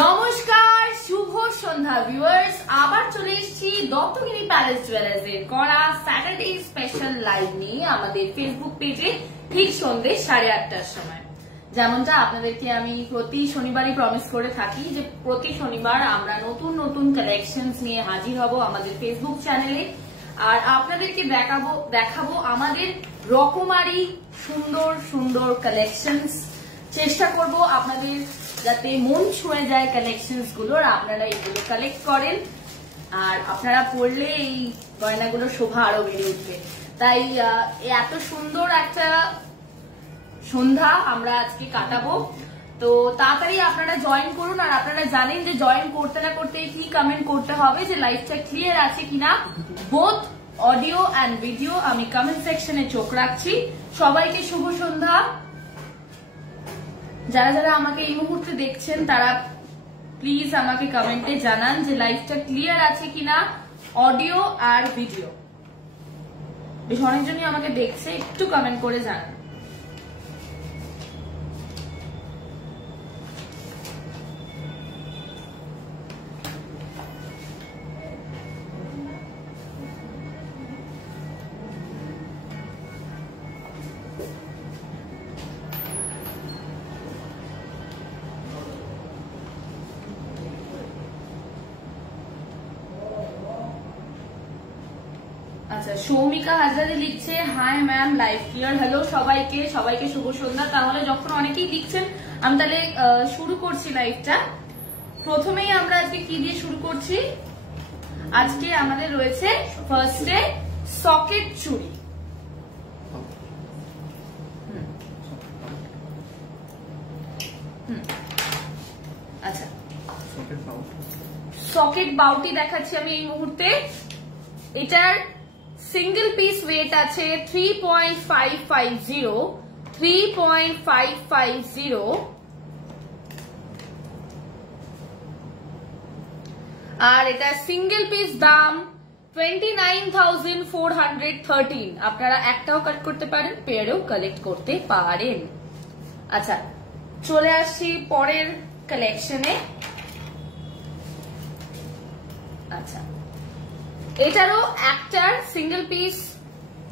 নমস্কার, শুভ সন্ধ্যা ভিউয়ার্স। আবার চলে এসেছি দত্তগিরি প্যালেস জুয়েলার্সের করা স্যাটারডে স্পেশাল লাইভ নিয়ে আমাদের ফেসবুক পেজে ঠিক সন্ধ্যে 8:30টার সময়। যেমনটা আপনাদেরকে আমি প্রতি শনিবারই প্রমিস করে থাকি যে প্রতি শনিবার আমরা নতুন নতুন কালেকশনস নিয়ে হাজির হব আমাদের ফেসবুক চ্যানেলে, আর আপনাদেরকে দেখাবো আমাদের রকমারি সুন্দর সুন্দর কালেকশনস। চেষ্টা করব আপনাদের যাতে মন ছুঁয়ে যায় কালেকশনস গুলোর, আপনারা এগুলো কালেক্ট করেন আর আপনারা পড়লে এই গয়নাগুলো শোভা আরো বেড়ে উঠবে। তাই এত সুন্দর একটা সন্ধ্যা আমরা আজকে কাটাবো, তো তাড়াতাড়ি আপনারা জয়েন করুন। আর আপনারা জানেন যে জয়েন করতে না করতে কি কমেন্ট করতে হবে যে লাইভটা ক্লিয়ার আছে কিনা, বোথ অডিও অ্যান্ড ভিডিও। আমি কমেন্ট সেকশনে চোখ রাখছি। সবাইকে শুভ সন্ধ্যা। যারা যারা আমাকে এই মুহূর্তে দেখছেন তারা প্লিজ আমাকে কমেন্টে জানান যে লাইভটা ক্লিয়ার আছে কিনা, অডিও আর ভিডিও। বেশ অনেকজনই আমাকে দেখছে, একটু কমেন্ট করে জানান। আচ্ছা, সৌমিকা হাজারে লিখছে hi ma'am, live clear. Hello সবাইকে, সবাইকে শুভ সন্ধ্যা। তাহলে যখন অনেকেই লিখছেন আমি তাহলে শুরু করছি লাইভটা। প্রথমেই আমরা আজকে কি দিয়ে শুরু করছি? আজকে আমাদের রয়েছে ফার্স্টে সকেট চুড়ি। আচ্ছা, সকেট বাউটি দেখাচ্ছি আমি এই মুহূর্তে। এটার সিঙ্গেল পিস ওয়েট আছে 3.550 আর এটা সিঙ্গেল পিস দাম 29,413। আপনারা একটাও কাট করতে পারেন, পেয়ারেও কালেক্ট করতে পারেন। আচ্ছা, চলে আসছি পরের কালেকশনে। আচ্ছা, এটারও একটার সিঙ্গেল পিস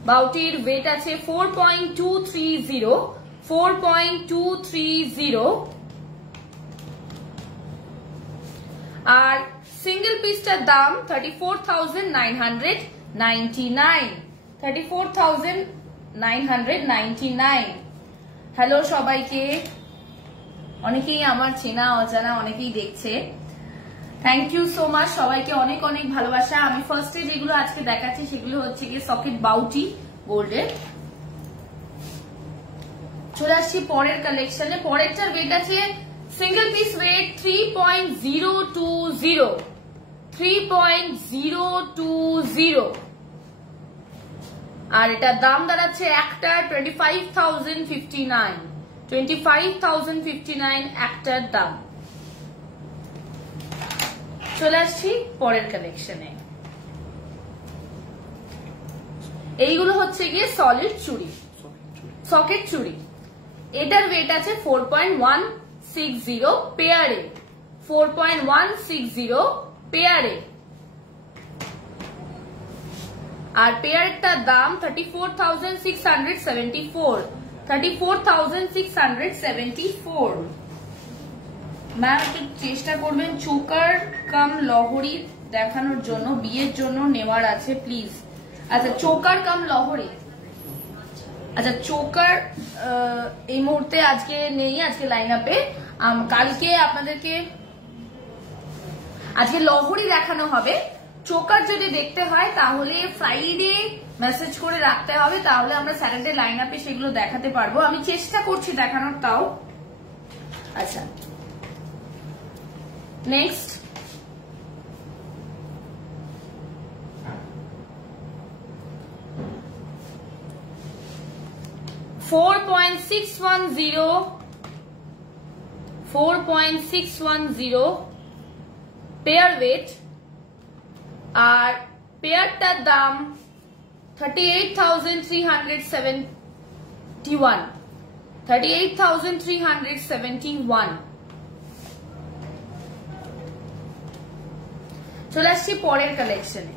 বাউটির ওয়েট আছে 4.230 আর সিঙ্গেল পিসটার দাম 34,999। হ্যালো সবাইকে, অনেকেই আমার চেনা অজানা অনেকেই দেখছে। থ্যাংক ইউ সো মাচ, সবাইকে অনেক অনেক ভালোবাসা। আমি ফার্স্টে যেগুলো আজকে দেখাচ্ছি সেগুলো হচ্ছে গিয়ে সকেট বাউটি গোল্ডের। চলে আসছি পরের কালেকশনে। পরেরটার ওয়েট আছে সিঙ্গেল পিস ওয়েট 3.020 আর এটার দাম দাঁড়াচ্ছে একটা 25,059 একটার দাম। চলে আসছি পরের কালেকশনে। এইগুলো হচ্ছে গিয়ে সলিড চুড়ি, সকেট চুড়ি। এটার ওয়েট আছে 4.160 পেয়ারে, 4.160 পেয়ারে। আর পেয়ারটার দাম 34,674। ম্যাম একটু চেষ্টা করবেন চোকার কাম লহরি দেখানোর জন্য, বিয়ের জন্য নেওয়ার আছে প্লিজ। আচ্ছা, চোকার কাম লহরি। আচ্ছা, চোকার এই মুহূর্তে আজকে নেই, আজকে লাইন আপে। কালকে আপনাদেরকে আজকে লহরি দেখানো হবে। চোকার যদি দেখতে হয় তাহলে ফ্রাইডে মেসেজ করে রাখতে হবে, তাহলে আমরা স্যাটারডে লাইন আপে সেগুলো দেখাতে পারবো। আমি চেষ্টা করছি দেখানোর তাও। আচ্ছা, নেক্সট 4.610 পেয়ার ওয়েট আর পেয়ারটার দাম 38,371। চলে আসছি পরের কালেকশনে।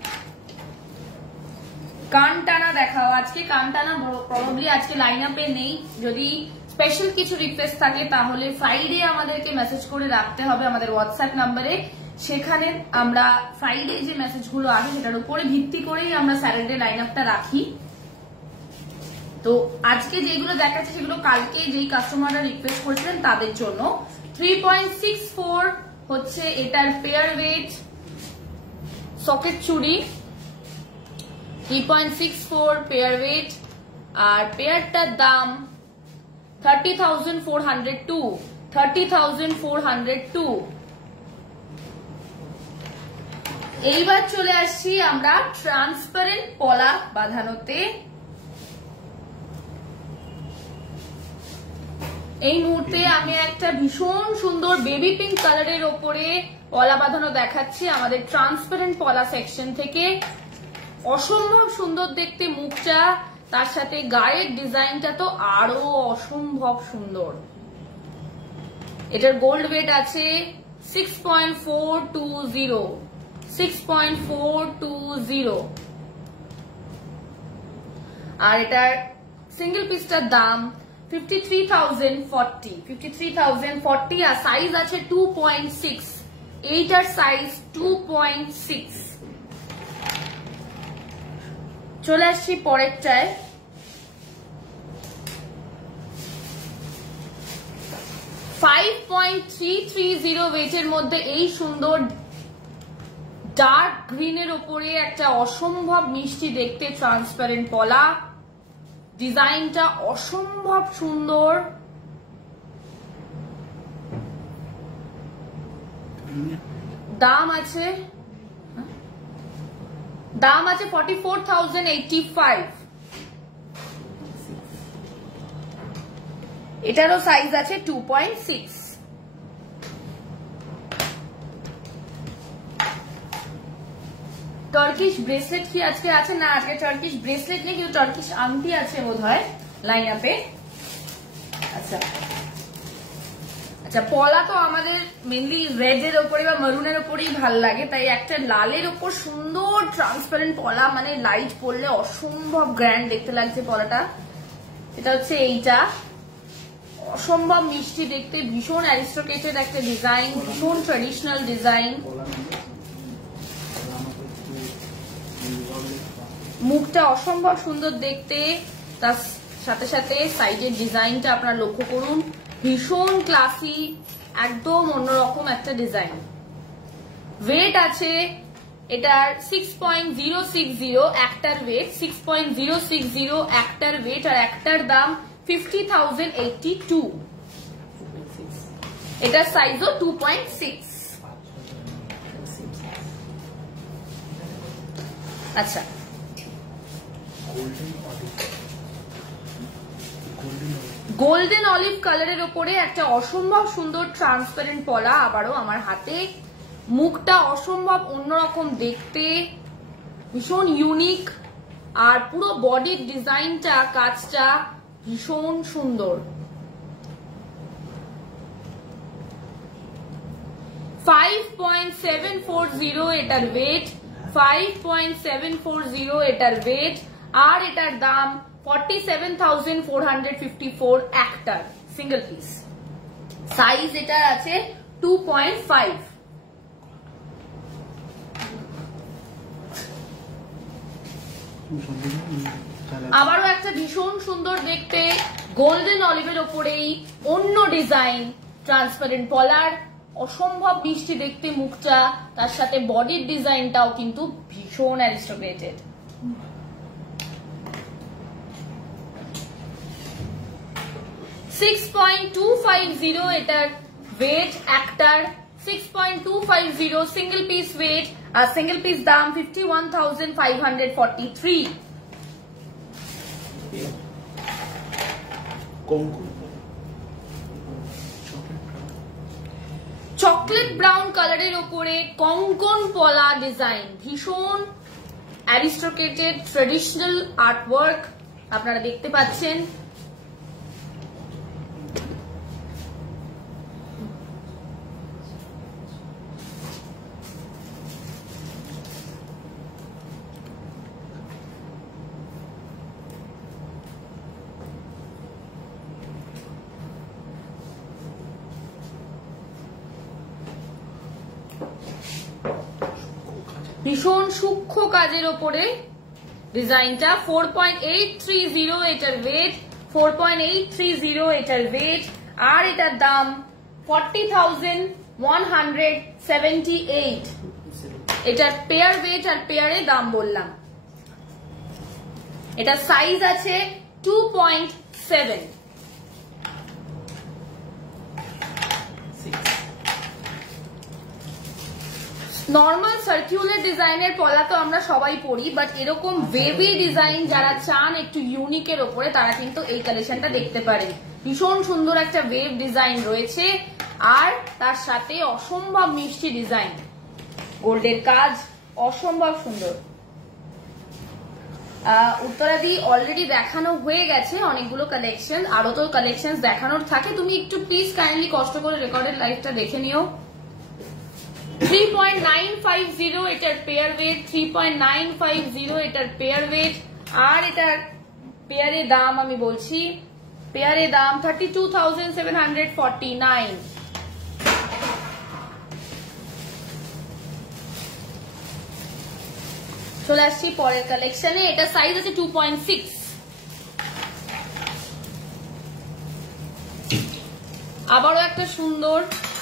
কানটানা দেখাও। আজকে কানটানা প্রবাবলি আজকে লাইন আপে নেই। যদি স্পেশাল কিছু রিকোয়েস্ট থাকে তাহলে ফ্রাইডে আমাদেরকে মেসেজ করে রাখতে হবে আমাদের হোয়াটসঅ্যাপ নাম্বারে। সেখানে আমরা ফ্রাইডে যে মেসেজগুলো আসে সেটার উপরে ভিত্তি করেই আমরা স্যাটারডে লাইন আপটা রাখি। তো আজকে যেগুলো দেখাচ্ছে সেগুলো কালকে যেই কাস্টমাররা রিকোয়েস্ট করেছিলেন তাদের জন্য। 3.64 হচ্ছে এটার পেয়ার ওয়েট সকেট চুড়ি, 3.64 পেয়ার ওয়েট, আর পেয়ারটার দাম 30,402। 30,402। এইবার চলে আসছি আমরা ট্রান্সপারেন্ট পলা বাঁধানোতে। এই মুহূর্তে আমি একটা ভীষণ সুন্দর বেবি পিঙ্ক কালারের ওপরে পলা বাঁধানো দেখাচ্ছি আমাদের ট্রান্সপারেন্ট পলা সেকশন থেকে। অসম্ভব সুন্দর দেখতে মুখটা, তার সাথে গায়ের ডিজাইনটা তো আরো অসম্ভব সুন্দর। এটার গোল্ড ওয়েট আছে 6.420। 6.420। আর এটার সিঙ্গেল পিসটার দাম 53,040। 53,040। আর সাইজ আছে 2.6। এইটার সাইজ 2.6। চলে আসছি পরেরটায়। $5.330 ওয়েটের মধ্যে এই সুন্দর ডার্ক গ্রিনের ওপরে একটা অসম্ভব মিষ্টি দেখতে ট্রান্সপারেন্ট পলা। ডিজাইনটা অসম্ভব সুন্দর। দাম আছে 44,085। এটারও সাইজ আছে 2.6। টার্কিশ ব্রেসলেট কি আজকে আছে? না, আজকে টার্কিশ ব্রেসলেট নেই, কিন্তু টার্কিশ আংটি আছে বোধহয় লাইন আপে। আচ্ছা আচ্ছা, পলা তো আমাদের মেনলি রেড এর ওপরে বা মেরুনের ওপরেই ভাল লাগে, তাই একটা লালের ওপর সুন্দর ট্রান্সপারেন্ট পলা, মানে লাইট পড়লে অসম্ভব গ্র্যান্ড দেখতে লাগছে পলাটা। এটা হচ্ছে এইটা, অসম্ভব মিষ্টি দেখতে, ভীষণ অ্যারিস্টোক্রেটেড একটা ডিজাইন, ভীষণ ট্রেডিশনাল ডিজাইন। মুখটা অসম্ভব সুন্দর দেখতে, তার সাথে সাথে সাইডের ডিজাইনটা আপনারা লক্ষ্য করুন, ভীষণ ক্লাসি, একদম অন্যরকম একটা ডিজাইন। ওয়েট আছে এটার 6.060 একটার ওয়েট, 6.060 একটার ওয়েট, আর একটার দাম 50,082। এটার সাইজও 2.6। আচ্ছা, গোল্ডেন অলিভ কালারের ওপরে একটা অসম্ভব সুন্দর ট্রান্সপারেন্ট পলা আবারও আমার হাতে। মুখটা অসম্ভব অন্যরকম দেখতে, ভীষণ ইউনিক, আর পুরো বডির ডিজাইনটা, কাজটা ভীষণ সুন্দর। 5.740 এটার ওয়েট, 5.740 এটার ওয়েট, আর এটার দাম 47,454 একটার সিঙ্গেল পিস। সাইজ এটার আছে 2.5। আবারও একটা ভীষণ সুন্দর দেখতে গোল্ডেন অলিভের ওপরেই অন্য ডিজাইন ট্রান্সপারেন্ট পলার, অসম্ভব মিষ্টি দেখতে মুখটা, তার সাথে বডির ডিজাইনটাও কিন্তু ভীষণ অ্যারিস্টোক্রেটেড। $6.250 এটার ওয়েট একটার, 6.250 সিঙ্গেল পিস ওয়েট, আর সিঙ্গেল পিস দাম 51,543। চকলেট ব্রাউন কালারের ওপরে কঙ্কন পলা ডিজাইন, ভীষণ অ্যারিস্টোক্রেটেড ট্রেডিশনাল আর্টওয়ার্ক আপনারা দেখতে পাচ্ছেন। ভীষণ সূক্ষ্ম কাজের ওপরে ডিজাইনটা। 4.830 এটার ওয়েট, 4.830 এটার ওয়েট, আর এটার দাম 40,178। এটার পেয়ার ওয়েট আর পেয়ারে দাম বললাম। এটা সাইজ আছে 2.7। নর্মাল সার্কুলার ডিজাইনের পলা তো আমরা সবাই পরি, বাট এরকম ওয়েভি ডিজাইন যারা চান একটু ইউনিকের ওপরে তারা কিন্তু এই কালেকশনটা দেখতে পারেন। ভীষণ সুন্দর একটা ওয়েভ ডিজাইন রয়েছে, আর তার সাথে অসম্ভব মিষ্টি ডিজাইন, গোল্ডের কাজ অসম্ভব সুন্দর। উত্তরাদি অলরেডি দেখানো হয়ে গেছে অনেকগুলো কালেকশন, আরো তো কালেকশন দেখানোর থাকে। তুমি একটু প্লিজ কাইন্ডলি কষ্ট করে রেকর্ডেড লাইভটা দেখে নিও। 3.950 এটার পেয়ার ওয়েট, 3.950 এটার পেয়ার ওয়েট, আর এটার পেয়ারে দাম আমি বলছি, পেয়ারে দাম 32,749। চলে আসছি পরের কালেকশনে। এটা সাইজ আছে 2.6। আবারও একটা সুন্দর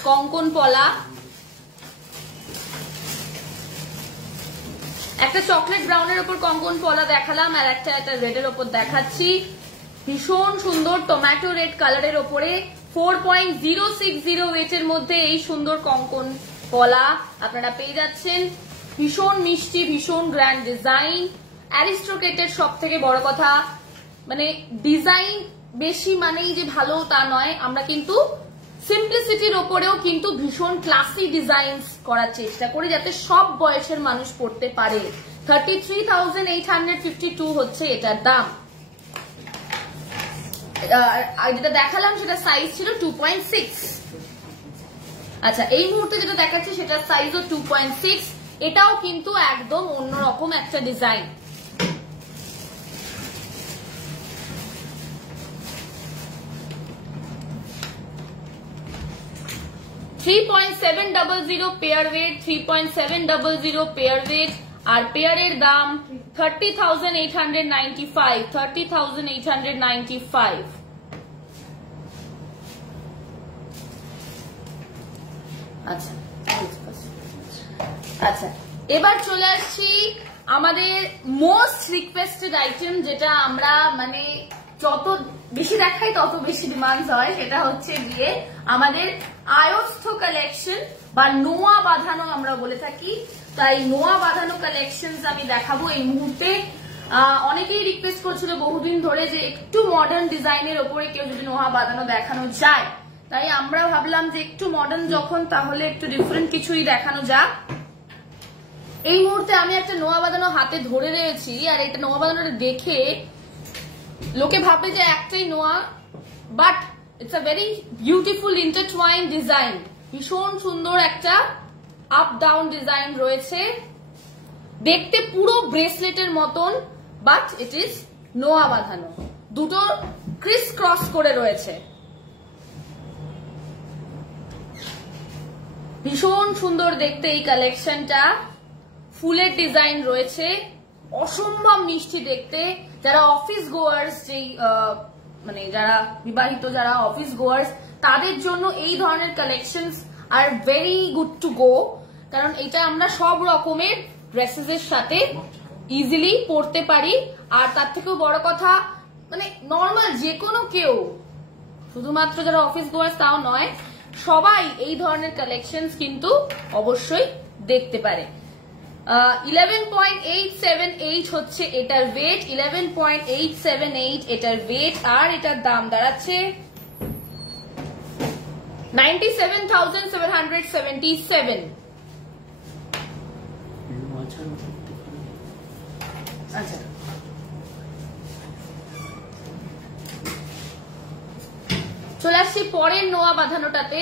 কঙ্কন পলা, একটা চকলেট ব্রাউনের উপর কঙ্কন পলা দেখালাম, আর একটা রেডের উপর দেখাচ্ছি। ভীষণ সুন্দর টমেটো রেড কালারের উপরে 4.060 ওয়েটের মধ্যে এই সুন্দর কঙ্কন পলা আপনারা পেয়ে যাচ্ছেন। ভীষণ মিষ্টি, ভীষণ গ্র্যান্ড ডিজাইন। অ্যারিস্টোক্রেটের সব থেকে বড় কথা, মানে ডিজাইন বেশি মানেই যে ভালো তা নয়, আমরা কিন্তু সিম্পলিসিটির ওপরেও কিন্তু ভীষণ ক্লাসি ডিজাইন করার চেষ্টা করি যাতে সব বয়সের মানুষ পড়তে পারে। 33,852 হচ্ছে এটার দাম। যেটা দেখালাম সেটা সাইজ ছিল 2.6। আচ্ছা, এই মুহূর্তে যেটা দেখাচ্ছে সেটার সাইজও 2.6। এটাও কিন্তু একদম অন্যরকম একটা design. $3.700 pair weight, 3.700 pair weight, আর পেয়ারের দাম 30,895, 30,895। আচ্ছা আচ্ছা, এবার চলে আসছি আমাদের মোস্ট রিকোয়েস্টেড আইটেম, যেটা আমরা মানে যত বেশি দেখাই তত বেশি ডিমান্ড হয়, সেটা হচ্ছে গিয়ে আমাদের আয়স্থ কালেকশন বা নোয়া বাঁধানো আমরা বলে থাকি। তাই নোয়া বাঁধানো কালেকশন আমি দেখাবো এই মুহূর্তে। অনেকেই রিকোয়েস্ট করছিল বহুদিন ধরে যে একটু মডার্ন ডিজাইনের ওপরে কেউ যদি নোয়া বাঁধানো দেখানো যায়, তাই আমরা ভাবলাম যে একটু মডার্ন যখন, তাহলে একটু ডিফারেন্ট কিছুই দেখানো যাক। এই মুহূর্তে আমি একটা নোয়া বাঁধানো হাতে ধরে রয়েছি, আর এটা নোয়া বাঁধানোটা দেখে লোকে ভাবে যে একটাই নোয়া, but it's a very beautiful intertwine design. ভীষণ সুন্দর একটা আপ ডাউন ডিজাইন রয়েছে, দেখতে পুরো ব্রেসলেটের মতন, বাট ইট ইজ নোয়া বাঁধানো। দুটো ক্রিস ক্রস করে রয়েছে। ভীষণ সুন্দর দেখতে এই কালেকশনটা। ফুলের ডিজাইন রয়েছে, অসম্ভব মিষ্টি দেখতে। যারা অফিস গোয়ার্স, যেই মানে যারা বিবাহিত, যারা অফিস গোয়ার্স, তাদের জন্য এই ধরনের collections are very good to গো, কারণ এটা আমরা সব রকমের ড্রেসেস এর সাথে ইজিলি পরতে পারি। আর তার থেকেও বড় কথা, মানে নর্মাল যে কোনো কেউ, শুধুমাত্র যারা অফিস গোয়ার্স তাও নয়, সবাই এই ধরনের কালেকশনস কিন্তু অবশ্যই দেখতে পারে। 11.878 হচ্ছে এটার ওয়েট, 11.878 এটার ওয়েট, আর এটার দাম দাঁড়াচ্ছে 97,777। আচ্ছা, চলে আসছি পরের নোয়া বাঁধানোটাতে।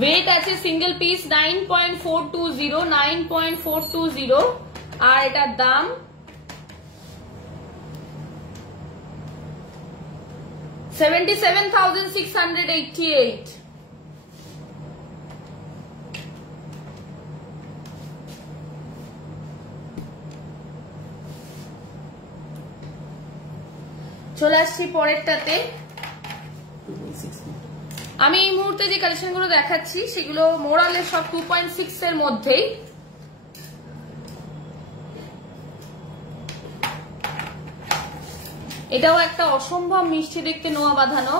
ওয়েট আছে সিঙ্গেল পিস 9.420, 9.420, আর এটার দাম 77,688। চলে আসছি পরেরটাতে। আমি এই মুহূর্তে যে কালেকশন গুলো দেখাচ্ছি সেগুলো মোরালে সব 2.6 এর মধ্যেই। এটাও একটা অসম্ভব মিষ্টি দেখতে নোয়া বাঁধানো।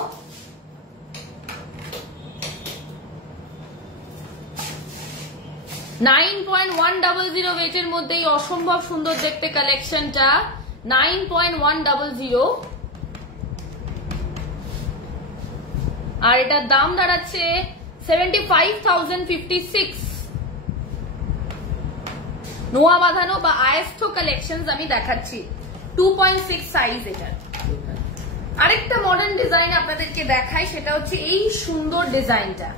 $9.100 ওয়েটের মধ্যে এই অসম্ভব সুন্দর দেখতে কালেকশনটা। 9.100 আর এটার দাম দাঁড়াচ্ছে 75,056। নোয়া বাঁধানো বা আয়েস্থ কালেকশন আমি দেখাচ্ছি। 2.6 সাইজ এটার। আরেকটা মডার্ন ডিজাইন আপনাদেরকে দেখাই, সেটা হচ্ছে এই সুন্দর ডিজাইনটা।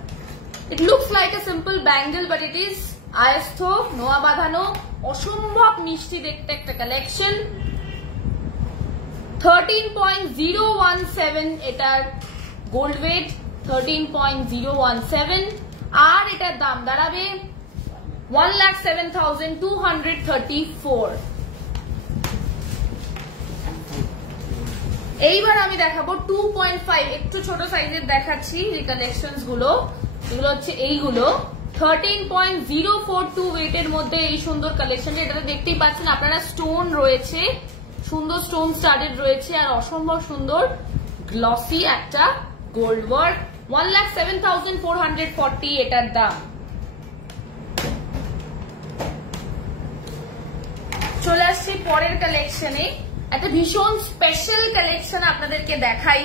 It looks like a simple bangle but it is আয়েস্থ, নোয়া বাঁধানো, অসম্ভব মিষ্টি দেখতে একটা কালেকশন। 13.017 এটার গোল্ড ওয়েট, 13.017 আর এটার দাম দাঁড়াবে 1,07,234। এইবার আমি দেখাবো 2.5, একটু ছোট সাইজের দেখাচ্ছি যে কালেকশন গুলো। এগুলো হচ্ছে এইগুলো 13.042 ওয়েটের মধ্যে এই সুন্দর কালেকশন। এটাতে দেখতেই পাচ্ছেন আপনারা স্টোন রয়েছে, সুন্দর স্টোন স্টাডেড রয়েছে আর অসম্ভব সুন্দর গ্লসি একটা গোল্ড ওয়ার্ক। 1,07,440 এটার দাম। চলে আসছি পরের কালেকশনে। একটা ভীষণ স্পেশাল কালেকশন আপনাদেরকে দেখাই।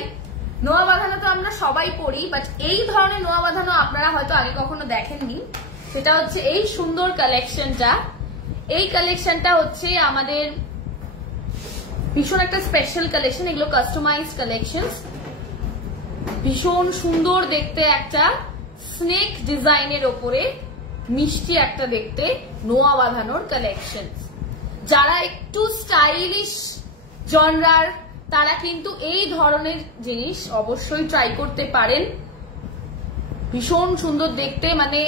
নোয়া বাঁধানো তো আমরা সবাই পরি, বাট এই ধরনের নোয়া বাঁধানো আপনারা হয়তো আগে কখনো দেখেননি। সেটা হচ্ছে এই সুন্দর কালেকশনটা। এই কালেকশনটা হচ্ছে আমাদের ভীষণ একটা স্পেশাল কালেকশন। এগুলো কাস্টমাইজড কালেকশন, ভীষণ সুন্দর দেখতে একটা স্নেক ডিজাইনের ওপরে মিষ্টি একটা দেখতে নোয়া বাঁধানোর কালেকশন। যারা একটু স্টাইলিশ জনরার তারা কিন্তু এই ধরনের জিনিস অবশ্যই ট্রাই করতে পারেন। ভীষণ সুন্দর দেখতে, মানে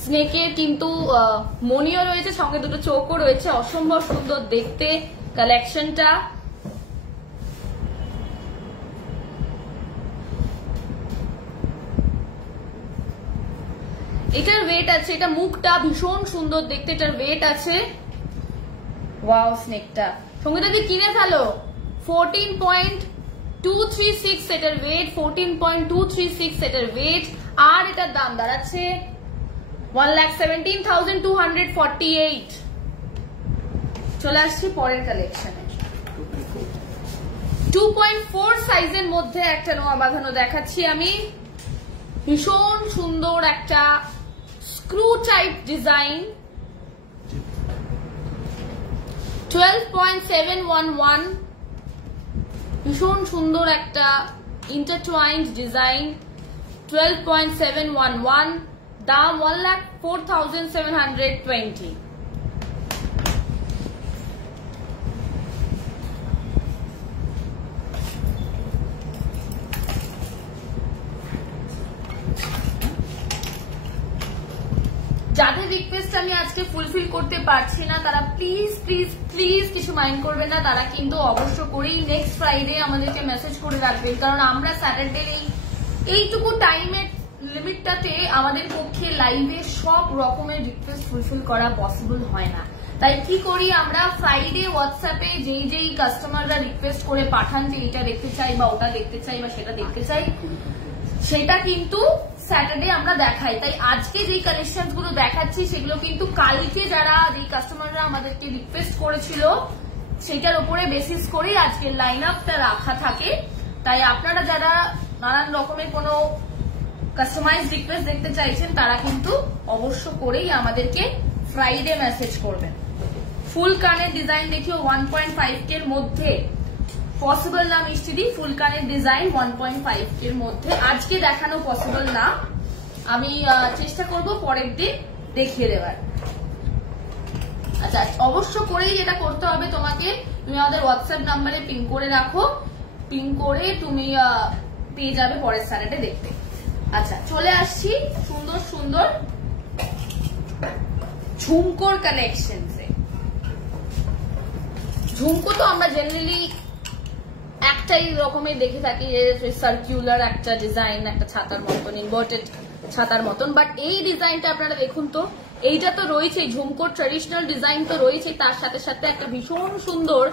স্নেকের কিন্তু মনিও রয়েছে, সঙ্গে দুটো চোখও রয়েছে। অসম্ভব সুন্দর দেখতে কালেকশনটা। এটার ওয়েট আছে, এটা মুখটা ভীষণ সুন্দর দেখতে, এটার ওয়েট আছে। ওয়াও, স্নেকটা সঙ্গে যদি কিনে ফেলো 14.236 এটার ওয়েট, 14.236 এটার ওয়েট আর এটার দাম দাঁড়াচ্ছে 1,17,248। চলে আসছি পরের কালেকশনে। 2.4 সাইজের মধ্যে একটা নোয়া বাঁধানো দেখাচ্ছি আমি। ভীষণ সুন্দর একটা স্ক্রু টাইপ ডিজাইন। 12.711 ভীষণ সুন্দর একটা ইন্টারটুয়াইন্ড ডিজাইন। 12.711 দাম 1,04,720। যাদের রিকোয়েস্ট আমি আজকে ফুলফিল করতে পারছি না তারা প্লিজ প্লিজ প্লিজ কিছু মাইন্ড করবেন না। তারা কিন্তু অবশ্য করেই নেক্সট ফ্রাইডে আমাদেরকে মেসেজ করে রাখবেন, কারণ আমরা স্যাটারডে এইটুকু টাইমের লিমিটটাতে আমাদের পক্ষে লাইভে সব রকমের রিকোয়েস্ট ফুলফিল করা পসিবল হয় না। তাই কি করি আমরা, ফ্রাইডে হোয়াটসঅ্যাপে যেই যেই কাস্টমাররা রিকোয়েস্ট করে পাঠান যে এটা দেখতে চাই বা ওটা দেখতে চাই বা সেটা দেখতে চাই, সেটা কিন্তু স্যাটারডে আমরা দেখাই। তাই আজকে যেই কালেকশন গুলো দেখাচ্ছি সেগুলো কিন্তু কালকে যারা যেই কাস্টমাররা আমাদেরকে রিকোয়েস্ট করেছিল সেটার উপরে বেসিস করেই আজকের লাইন আপটা রাখা থাকে। তাই আপনারা যারা নানান রকমের কোনো কাস্টমাইজ রিকোয়েস্ট দেখতে চাইছেন তারা কিন্তু অবশ্য করেই আমাদেরকে ফ্রাইডে মেসেজ করবেন। ফুল কানের ডিজাইন দেখিও 1.5 এর মধ্যে পসিবল না মিষ্টি দি, ফুল কানের ডিজাইন 1.5 এর মধ্যে আজকে দেখানো পসিবল না। আমি চেষ্টা করব পরের দিন দেখিয়ে দেওয়ার। আচ্ছা, অবশ্য করেই যেটা করতে হবে তোমাকে, তুমি আমাদের হোয়াটসঅ্যাপ নাম্বারে পিন করে রাখো। পিন করে তুমি পেয়ে যাবে পরের স্যাটারডে দেখতে। আচ্ছা চলে আসছি সুন্দর সুন্দর ঝুমকোর কালেকশনসে। ঝুমকো তো আমরা জেনারেলি একটাই রকমের দেখে থাকি, সার্কুলার একটা ডিজাইন, একটা ছাতার মতন, ইনভার্টেড ছাতার মতন। বাট এই ডিজাইনটা আপনারা দেখুন তো, এইটা তো রয়েছে ঝুমকোর ট্র্যাডিশনাল ডিজাইন তো রয়েছে, তার সাথে সাথে একটা ভীষণ সুন্দর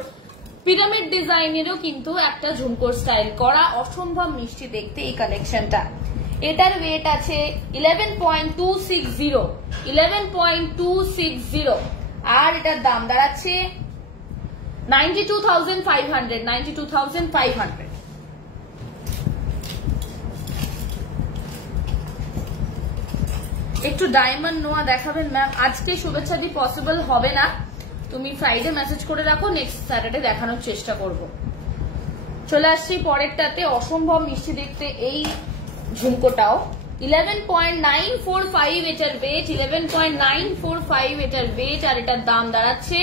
পিরামিড ডিজাইনেরও কিন্তু একটা ঝুমকোর স্টাইল করা, অসম্ভব মিষ্টি দেখতে এই কালেকশনটা। এটার ওয়েট আছে 11.260 আর এটার দাম দাঁড়াচ্ছে 92,500। একটু ডায়মন্ড নোয়া দেখাবেন ম্যাম? আজকে শুভেচ্ছা দি পসিবল হবে না, তুমি ফ্রাইডে মেসেজ করে রাখো, নেক্সট স্যাটারডে দেখানোর চেষ্টা করব। চলে আসছি পরেরটাতে, অসম্ভব মিষ্টি দেখতে এই ঝুমকোটাও। 11.945 এটার ওয়েট, 11.945 এটার ওয়েট, আর এটার দাম দাঁড়াচ্ছে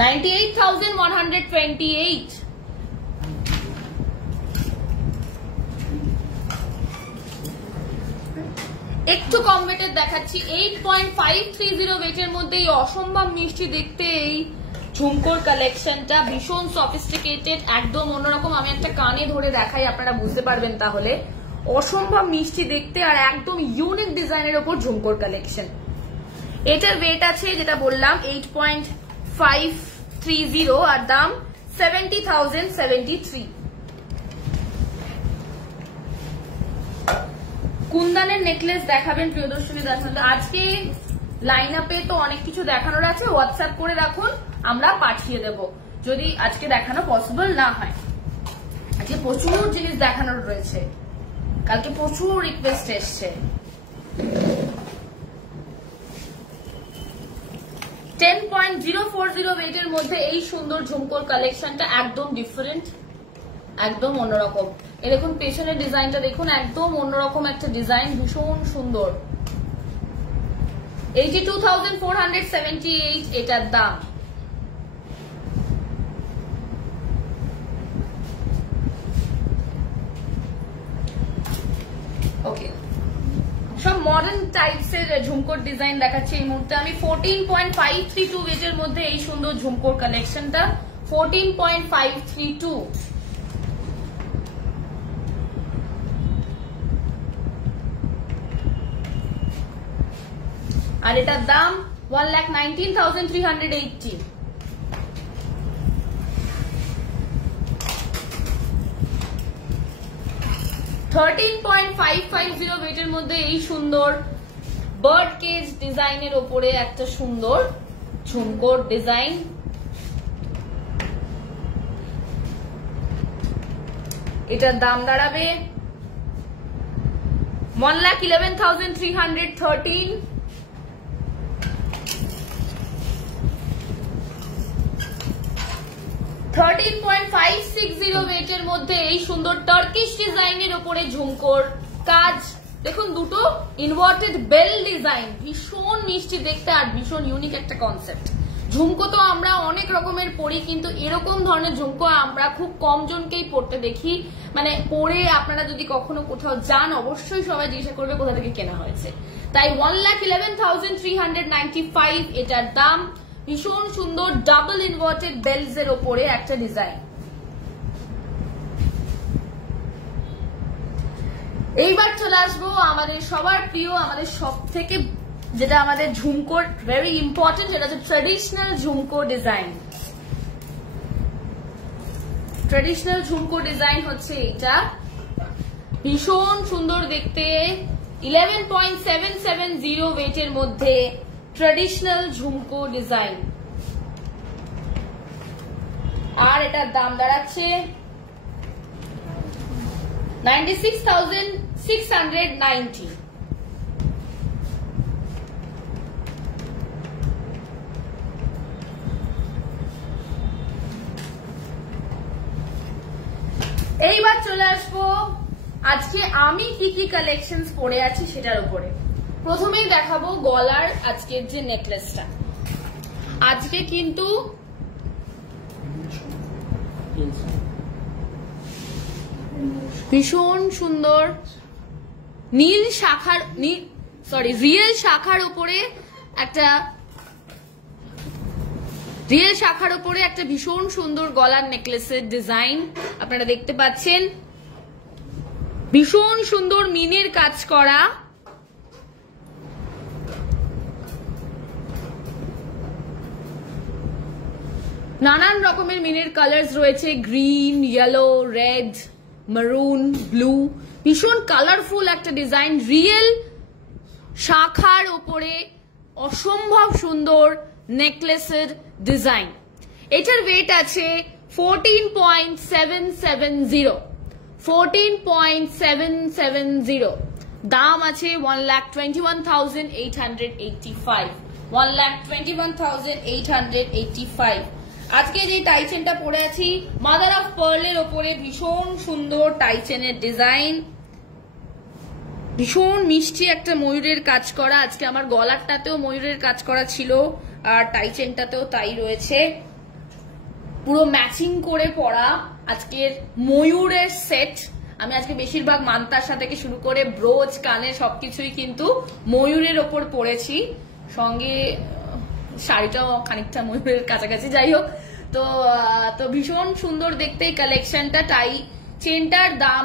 98,128। একটু কম ওয়েটের দেখাচ্ছি, 8.530 ওয়েটের মধ্যে এই অসম্ভব মিষ্টি দেখতে এই ঝুমকোর কালেকশনটা, ভীষণ সফিস্টিকেটেড, একদম অন্যরকম। আমি একটা কানে ধরে দেখাই, আপনারা বুঝতে পারবেন তাহলে। অসম্ভব মিষ্টি দেখতে আর একদম ইউনিক ডিজাইনের ওপর ঝুমকোর কালেকশন। এটার ওয়েট আছে যেটা বললাম 8.530 আর দাম 70,073। কুন্দানের নেকলেস দেখাবেন প্রিয়দর্শনী দেখান। আজকে লাইন আপে তো অনেক কিছু দেখানোর আছে, হোয়াটসঅ্যাপ করে রাখুন, আমরা পাঠিয়ে দেব যদি আজকে দেখানো পসিবল না হয়। আজকে প্রচুর জিনিস দেখানোর রয়েছে, কালকে প্রচুর রিকোয়েস্ট এসছে। 10.040 ওয়েটের মধ্যে এই সুন্দর ঝুমকোর কালেকশনটা একদম ডিফারেন্ট, একদম অন্যরকম। এই দেখুন পেছনের ডিজাইনটা দেখুন, একদম অন্যরকম একটা ডিজাইন, ভীষণ সুন্দর। 82,478 এটার দাম। ওকে, সব মডার্ন টাইপস এর ঝুমকোর ডিজাইন দেখাচ্ছি এই মুহূর্তে আমি। 14.532 ওয়েটের মধ্যে এই সুন্দর ঝুমকোর কালেকশনটা, 14.532। আর এটার দাম 1,19,380। $13.550 ওয়েটের মধ্যে এই সুন্দর বার্ড কেজ ডিজাইনের ওপরে একটা সুন্দর ঝুমকোর ডিজাইন। এটার দাম দাঁড়াবে 1,11,313। $13.560 ওয়েটের মধ্যে এই সুন্দর টার্কিশ ডিজাইনের উপরে ঝুমকোর কাজ দেখুন, দুটো ইনভার্টেড বেল ডিজাইন, ভীষণ মিষ্টি দেখতে আর ভীষণ ইউনিক একটা কনসেপ্ট। ঝুমকো তো আমরা অনেক রকমের পরি, কিন্তু এরকম ধরনের ঝুমকো আমরা খুব কম জনকেই পড়তে দেখি। মানে পরে আপনারা যদি কখনো কোথাও যান, অবশ্যই সবাই জিজ্ঞাসা করবে কোথা থেকে কেনা হয়েছে। তাই 1,11,395 এটার দাম। ভীষণ সুন্দর ডাবল ইনভার্টেড বেলস এর ওপরে একটা ডিজাইন। এইবার চলে আসবো আমাদের সবার প্রিয়, আমাদের সব থেকে যেটা আমাদের ঝুমকোর ভেরি ইম্পর্টেন্ট, সেটা হচ্ছে ট্রেডিশনাল ঝুমকো ডিজাইন। ট্রেডিশনাল ঝুমকো ডিজাইন হচ্ছে এটা, ভীষণ সুন্দর দেখতে। 11.770 ওয়েটের মধ্যে ট্রেডিশনাল ঝুমকো ডিজাইন, আর এটার দাম দাঁড়াচ্ছে 96,690। এইবার চলে আসবো আজকে আমি কি কি কালেকশন পরে আছি সেটার উপরে। প্রথমেই দেখাবো গলার আজকের যে নেকলেসটা। আজকে কিন্তু ভীষণ সুন্দর নীল শাখার রিয়েল শাখার উপরে একটা ভীষণ সুন্দর গলার নেকলেসের ডিজাইন আপনারা দেখতে পাচ্ছেন। ভীষণ সুন্দর মিনের কাজ করা, নানান রকমের মিনের কালার্স রয়েছে, গ্রিন, ইয়েলো, রেড, মারুন, ব্লু। ভীষণ কালারফুল একটা ডিজাইন, রিয়েল শাখার উপরে অসম্ভব সুন্দর নেকলেসের ডিজাইন। এটার ওয়েট আছে 14.770, 14.770। দাম আছে 1,21,885, 1,21,885। আজকে যে টাইচেনটা পরে আছি মাদার অফ পার্লের ওপরে ভীষণ সুন্দর টাইচেনের ডিজাইন, ভীষণ মিষ্টি একটা ময়ূরের কাজ করা। আজকে আমার গলারটাতেও ময়ূরের কাজ করা ছিল আর টাইচেনটাতেও তাই রয়েছে, পুরো ম্যাচিং করে পরা আজকের ময়ূরের সেট। আমি আজকে বেশিরভাগ মান্তাসা থেকে শুরু করে ব্রোচ, কানে সবকিছুই কিন্তু ময়ূরের ওপর পরেছি, সঙ্গে শাড়িটাও খানিকটা ময়ূরের কাছাকাছি। যাই হোক, তো ভীষণ সুন্দর দেখতে এই কালেকশনটা। টাই চেনটার দাম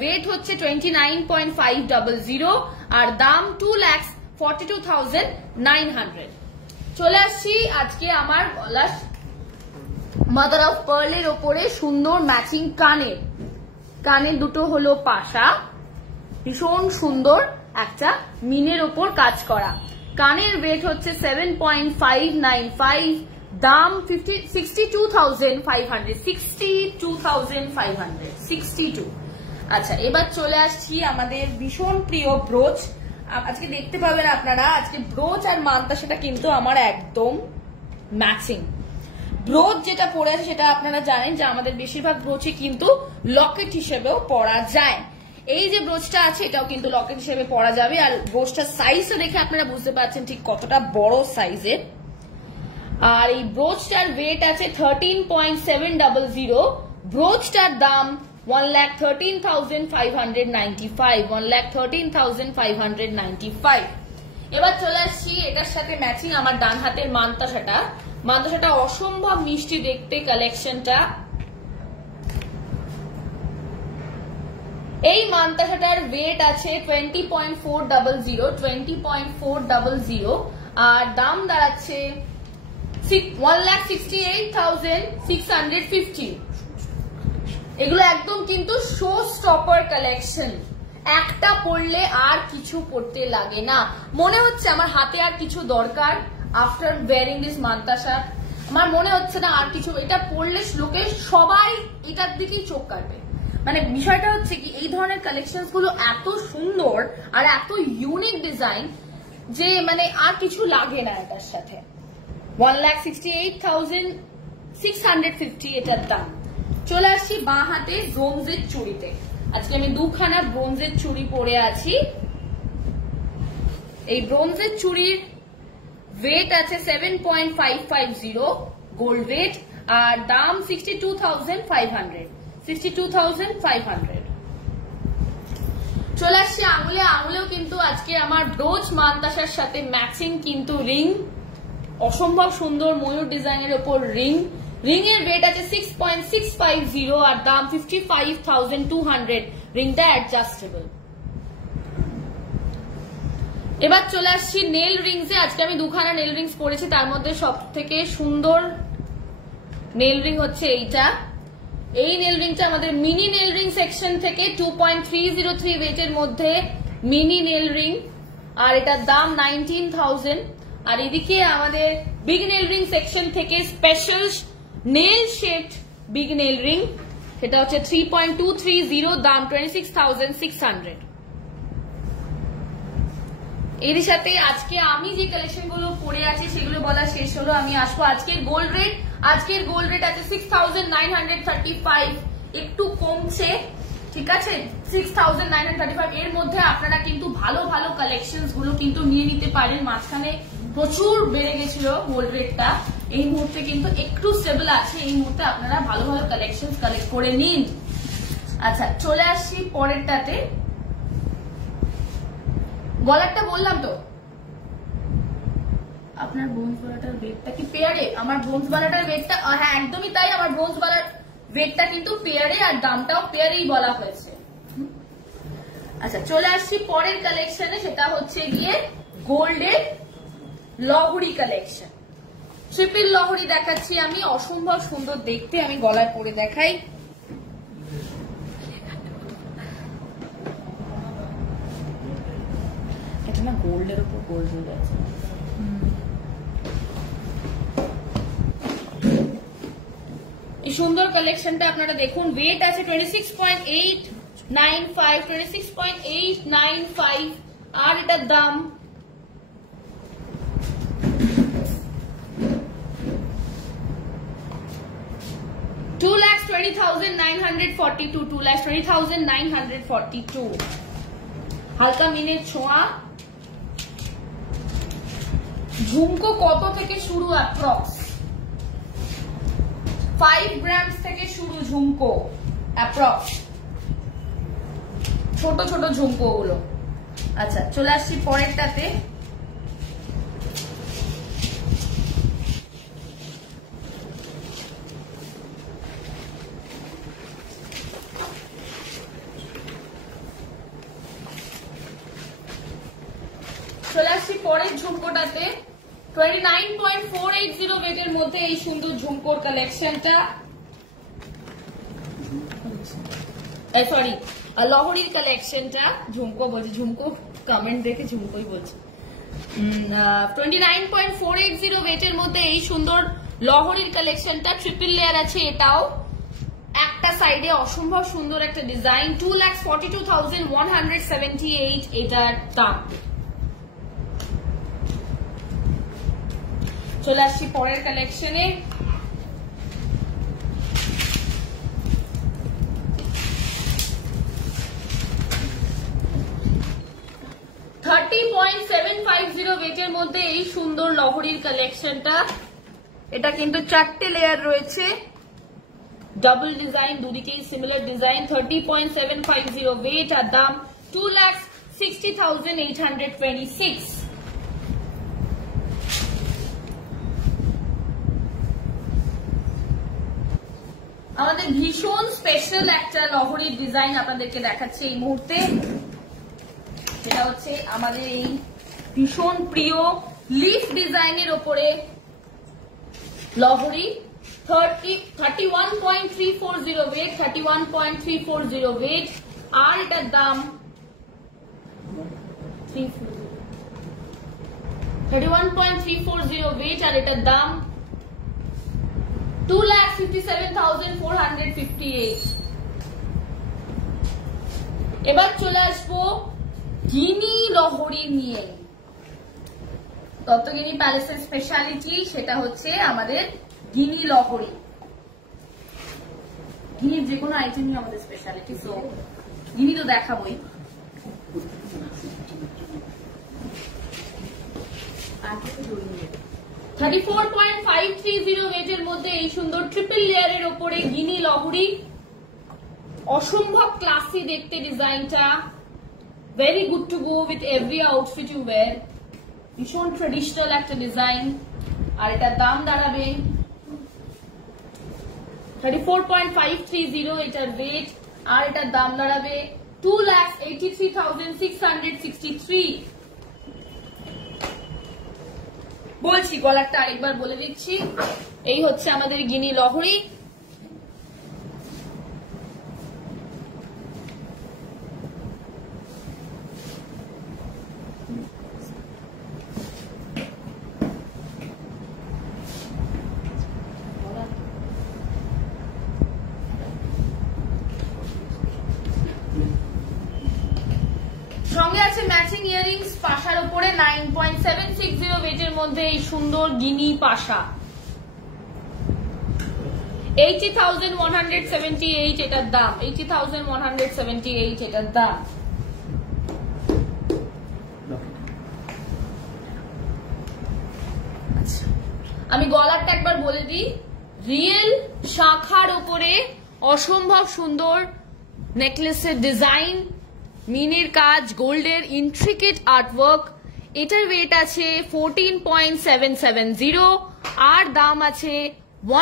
ওয়েট হচ্ছে 29.500 আর দাম 2,42,900। চলে আসছি আজকে আমার গলার মাদার অফ পার্লের ওপরে সুন্দর ম্যাচিং কানের দুটো হলো পাশা, ভীষণ সুন্দর একটা মিনের ওপর কাজ করা। কানের ওয়েট হচ্ছে 7.595, দাম 62,500, 62,500। আচ্ছা, এবার চলে আসছি আমাদের ভীষণ প্রিয় ব্রোচ। আজকে দেখতে পাবেন আপনারা, আজকে ব্রোচ আর মান্তাসাটা কিন্তু আমার একদম ম্যাচিং। ব্রোচ যেটা পরে আছে সেটা আপনারা জানেন যে আমাদের বেশিরভাগ ব্রোচে কিন্তু লকেট হিসেবেও পরা যায়। এই যে ব্রোচটা আছে এটাও কিন্তু লকেট হিসেবে পরা যাবে। আর ব্রোচটার সাইজটা দেখে আপনারা বুঝতে পারছেন ঠিক কতটা বড় সাইজের। আর এই ব্রোচটার ওয়েট আছে 13.700, ব্রোচটার দাম 1,13,595, 1,13,595। এবার চলে আসছি এটার সাথে ম্যাচিং আমার ডান হাতের মান্তাসাটা অসম্ভব মিষ্টি দেখতে কালেকশনটা। এই মান্তাসাটার ওয়েট আছে 20.400, আর দাম দাঁড়াচ্ছে 1,68,650। এগুলো একদম কিন্তু শো স্টপার কালেকশন, একটা পরলে আর কিছু পরতে লাগে না। মনে হচ্ছে আমার হাতে আর কিছু দরকার আফটার ওয়ারিং দিস মান্তাসা, আমার মনে হচ্ছে না আর কিছু। এটা পরলে লোকে সবাই এটার দিকেই চোখ কাটবে। মানে বিষয়টা হচ্ছে কি, এই ধরনের কালেকশন গুলো এত সুন্দর আর এত ইউনিক ডিজাইন যে মানে আর কিছু লাগে না এটার সাথে। 1,68,650 এটার দাম। চলে আসছি বাঁ হাতে ব্রোঞ্জের চুড়িতে। আজকে আমি দুখানা ব্রোঞ্জের চুড়ি পরে আছি। এই ব্রোঞ্জের চুড়ির ওয়েট আছে 7.550 গোল্ড ওয়েট, আর দাম 62,500, 62,500। চলে আসছি আঙুলেও কিন্তু আজকে আমার ব্রোচ মান্তাসার সাথে ম্যাচিং কিন্তু রিং, অসম্ভব সুন্দর ময়ূর ডিজাইনের ওপর রিং এর ওয়েট আছে 6.650 আর দাম 55,200। রিংটা অ্যাডজাস্টেবল। এবার চলে আসছি নেল রিংসে। আজকে আমি দুখানা নেল রিংস পরেছি, তার মধ্যে সব থেকে সুন্দর নেল রিং হচ্ছে এইটা। এই নেল রিংটা আমাদের মিনি নেল রিং সেকশন থেকে 2.303 ওয়েটের মধ্যে মিনি নেল রিং, আর এটার দাম 19,000। আর এদিকে আমাদের বিগ নেল রিং সেকশন থেকে special nail shade big nail ring, সেটা হচ্ছে 3.230, দাম 26,600। এর সাথে আজকে আমি যে কালেকশন গুলো পরে আছি সেগুলো বলা শেষ হলো। আমি আসবো আজকের গোল্ড রেট। আজকের গোল্ড রেট আছে 6,935, একটু কমছে, ঠিক আছে, 6,935। এর মধ্যে আপনারা কিন্তু ভালো ভালো কালেকশন গুলো কিন্তু নিয়ে নিতে পারেন। মাঝখানে প্রচুর বেড়ে গেছিল গোল্ড রেটটা, এই মুহূর্তে কিন্তু একটু স্টেবল আছে, এই মুহূর্তে আপনারা ভালো ভালো কালেকশন কালেক্ট করে নিন। আচ্ছা চলে আসছি পরেরটাতে। গলারটা বললাম তো, আপনার ব্রোঞ্জ বালাটার ওয়েটটা কি পেয়ারে? আমার ব্রোঞ্জ বালাটার ওয়েটটা, হ্যাঁ একদমই তাই, আমার ব্রোঞ্জ বালার ওয়েটটা কিন্তু পেয়ারে আর দামটাও পেয়ারেই বলা হয়েছে। আচ্ছা চলে আসছি পরের কালেকশনে, সেটা হচ্ছে গিয়ে গোল্ডের লহরি কালেকশন। ট্রিপল লহরি দেখাচ্ছি আমি, অসম্ভব সুন্দর দেখতে। আমি গলায় পরে দেখাই। এটা না গোল্ডের উপর গোল্ড হয়ে যাচ্ছে। এই সুন্দর কালেকশনটা আপনারা দেখুন। ওয়েট আছে 26.895, 26.895 আর এটার দাম $2,20,942, 2,20,942। হালকা মিনের ছোঁয়া। ঝুমকো কত থেকে শুরু? অ্যাপ্রক্স 5 গ্রামস থেকে শুরু ঝুমকো, অ্যাপ্রক্স ছোট ছোট ঝুমকো গুলো। আচ্ছা চলে আসছি পরেরটাতে। চলে আসছি পরের ঝুমকোটাতে। 29.480 ওয়েটের মধ্যে এই সুন্দর ঝুমকোর কালেকশনটা, সরি লহরির কালেকশনটা। ঝুমকো বলছি, ঝুমকো কমেন্ট দেখে ঝুমকোই বলছি। 29.480 ওয়েটের মধ্যে এই সুন্দর লহরির কালেকশনটা, ট্রিপল লেয়ার আছে এটাও। একটা সাইডে অসম্ভব সুন্দর একটা ডিজাইন। 2,42,178 এটার দাম। চলে আসছি পরের কালেকশনে। $30.750 ওয়েটের মধ্যে এই সুন্দর লহরির কালেকশনটা। এটা কিন্তু 4টে লেয়ার রয়েছে, ডাবল ডিজাইন, দুদিকেই সিমিলার ডিজাইন। 30.750 ওয়েট আর দাম 2,60,826। আমাদের ভীষণ স্পেশাল একটা লহরির ডিজাইন আপনাদেরকে দেখাচ্ছে এই মুহূর্তে। সেটা হচ্ছে আমাদের এই ভীষণ প্রিয় লিফ ডিজাইনের ওপরে লহরি। 31.340 ওয়েট, 31.340 ওয়েট আর এটার দাম 31.340 ওয়েট আর এটার দাম 2,57,458। এবার চলে আসবো গিনি লহরি নিয়ে। দত্তগিনি প্যালেসের স্পেশালিটি সেটা হচ্ছে আমাদের গিনি লহরি। গিনির যে কোনো আইটেমই আমাদের স্পেশালিটি, সো গিনি তো দেখাবোই। আগে তো জড়িয়ে 34.530 ওয়েটের মধ্যে এই সুন্দর ট্রিপল লেয়ারের ওপরে গিনি লহরি। অসম্ভব ক্লাসি দেখতে ডিজাইনটা, very good to go with every outfit you wear. ভীষণ ট্রেডিশনাল একটা ডিজাইন আর এটার দাম দাঁড়াবে 34.530 এটার ওয়েট আর এটার দাম দাঁড়াবে 2,83,663। বলছি গলারটা আরেকবার বলে দিচ্ছি। এই হচ্ছে আমাদের গিনি লহরি। সঙ্গে আছে ম্যাচিং ইয়ারিংস পাশার উপরে 9.760 ওয়েটের মধ্যে এই সুন্দর গিনি পাশা। 80,178 এটার দাম, 80,178 এটার দাম। আমি গলারটা একবার বলে দিই, রিয়েল শাখার উপরে অসম্ভব সুন্দর নেকলেসের ডিজাইন, মিনের কাজ, গোল্ডের ইন্ট্রিকেট আর্টওয়ার্ক। এটার ওয়েট আছে 14.770 আর দাম আছে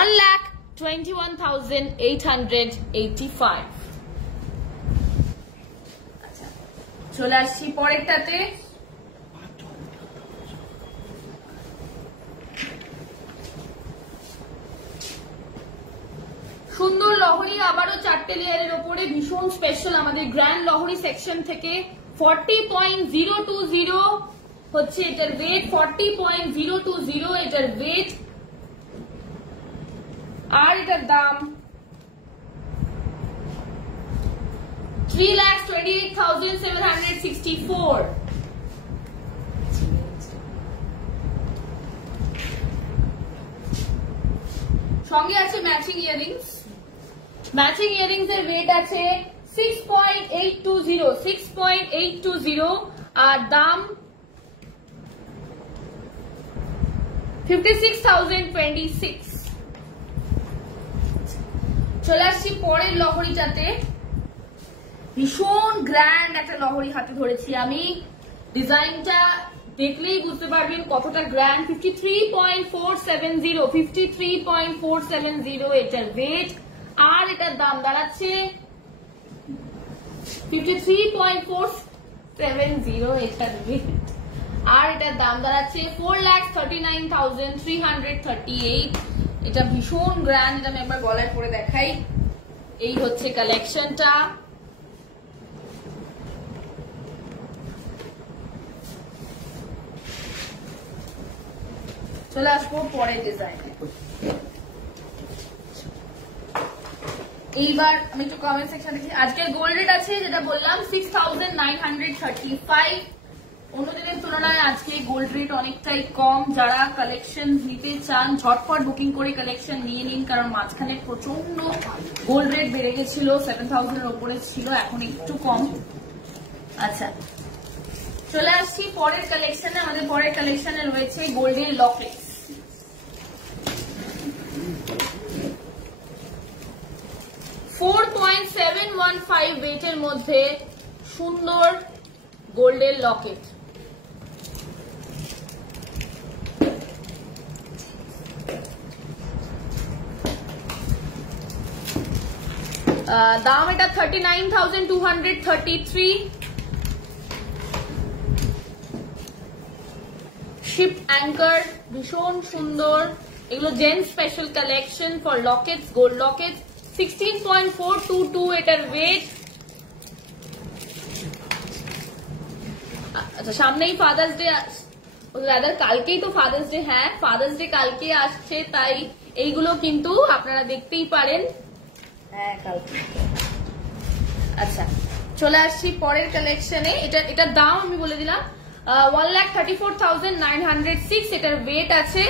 1,21,885। আচ্ছা, চলে আসছি পরেরটাতে। সুন্দর লহরি, আবারও 4টে লেয়ারের ওপরে, ভীষণ স্পেশাল আমাদের গ্র্যান্ড লহরি সেকশন থেকে। 40.020 হচ্ছে এটার ওয়েট, 40.020 এটার ওয়েট, আর এটার দাম 3,28,764। সঙ্গে আছে ম্যাচিং ইয়ারিংস। ম্যাচিং ইয়ারিংস এর ওয়েট আছে 6.820 আর দাম 56,026। চলে আসছি পরের লহরিটাতে। ভীষণ গ্র্যান্ড একটা লহরি হাতে ধরেছি আমি, ডিজাইনটা দেখলেই বুঝতে পারবেন কতটা গ্র্যান্ড। 53.470 এটার ওয়েট, আর এটার দাম দাঁড়াচ্ছে 53.470 এটার ওয়েট, আর এটার দাম দাঁড়াচ্ছে 4,39,338। এটা ভীষণ গ্র্যান্ড। এটা আমি একবার গলায় পরে দেখাই। এই হচ্ছে কালেকশনটা। চলে আসবো পরের ডিজাইনে। এইবার আমি একটু কমেন্ট সেকশন দেখি। আজকে গোল্ড রেট আছে যেটা বললাম 6,935। অন্যদিনের তুলনায় আজকে গোল্ড রেট অনেকটাই কম। যারা কালেকশন নিতে চান ঝটপট বুকিং করে কালেকশন নিয়ে নিন, কারণ মাঝখানে প্রচন্ড গোল্ড রেট বেড়ে গেছিল, 7,000 এর উপরে ছিল, এখন একটু কম। আচ্ছা, চলে আসছি পরের কালেকশনে। আমাদের পরের কালেকশনে রয়েছে গোল্ডের লকেটস। $4.715 ওয়েটের মধ্যে সুন্দর গোল্ডের লকেট। দাম এটা 39,233। শিপ অ্যাঙ্কার, ভীষণ সুন্দর। এগুলো জেন special collection for lockets, gold lockets. 16.422 এটার ওয়েট। আচ্ছা, সামনেই ফাদার্স ডে, রাদার কালকেই তো ফাদার্স ডে। হ্যাঁ, ফাদার্স ডে কালকে আসছে, তাই এইগুলো কিন্তু আপনারা দেখতেই পারেন। হ্যাঁ, কালকে। আচ্ছা, চলে আসছি পরের কালেকশনে। এটার দাম আমি বলে দিলাম 1,34,906। এটার ওয়েট আছে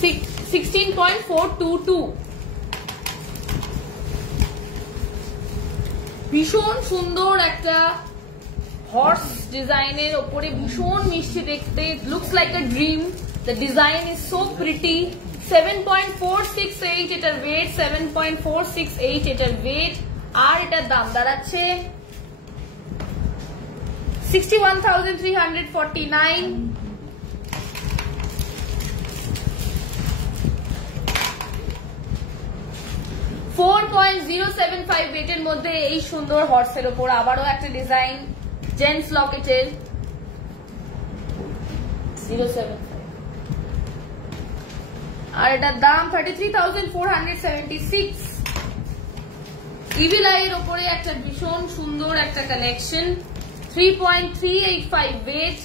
16.422। ভীষণ সুন্দর একটা হর্স ডিজাইনের ওপরে, ভীষণ মিষ্টি দেখতে, looks like a dream. The design is so pretty. 7.468 এটার ওয়েট, 7.468 এটার ওয়েট, আর এটার দাম দাঁড়াচ্ছে 61,349। $4.075 ওয়েটের মধ্যে এই সুন্দর হর্সের ওপর আবারও একটা ডিজাইন, জেন্টস লকেটের। 075 আর এটার দাম 33,476। ইভিল আইয়ের ওপরে একটা ভীষণ সুন্দর একটা কালেকশন, 3.385 ওয়েট।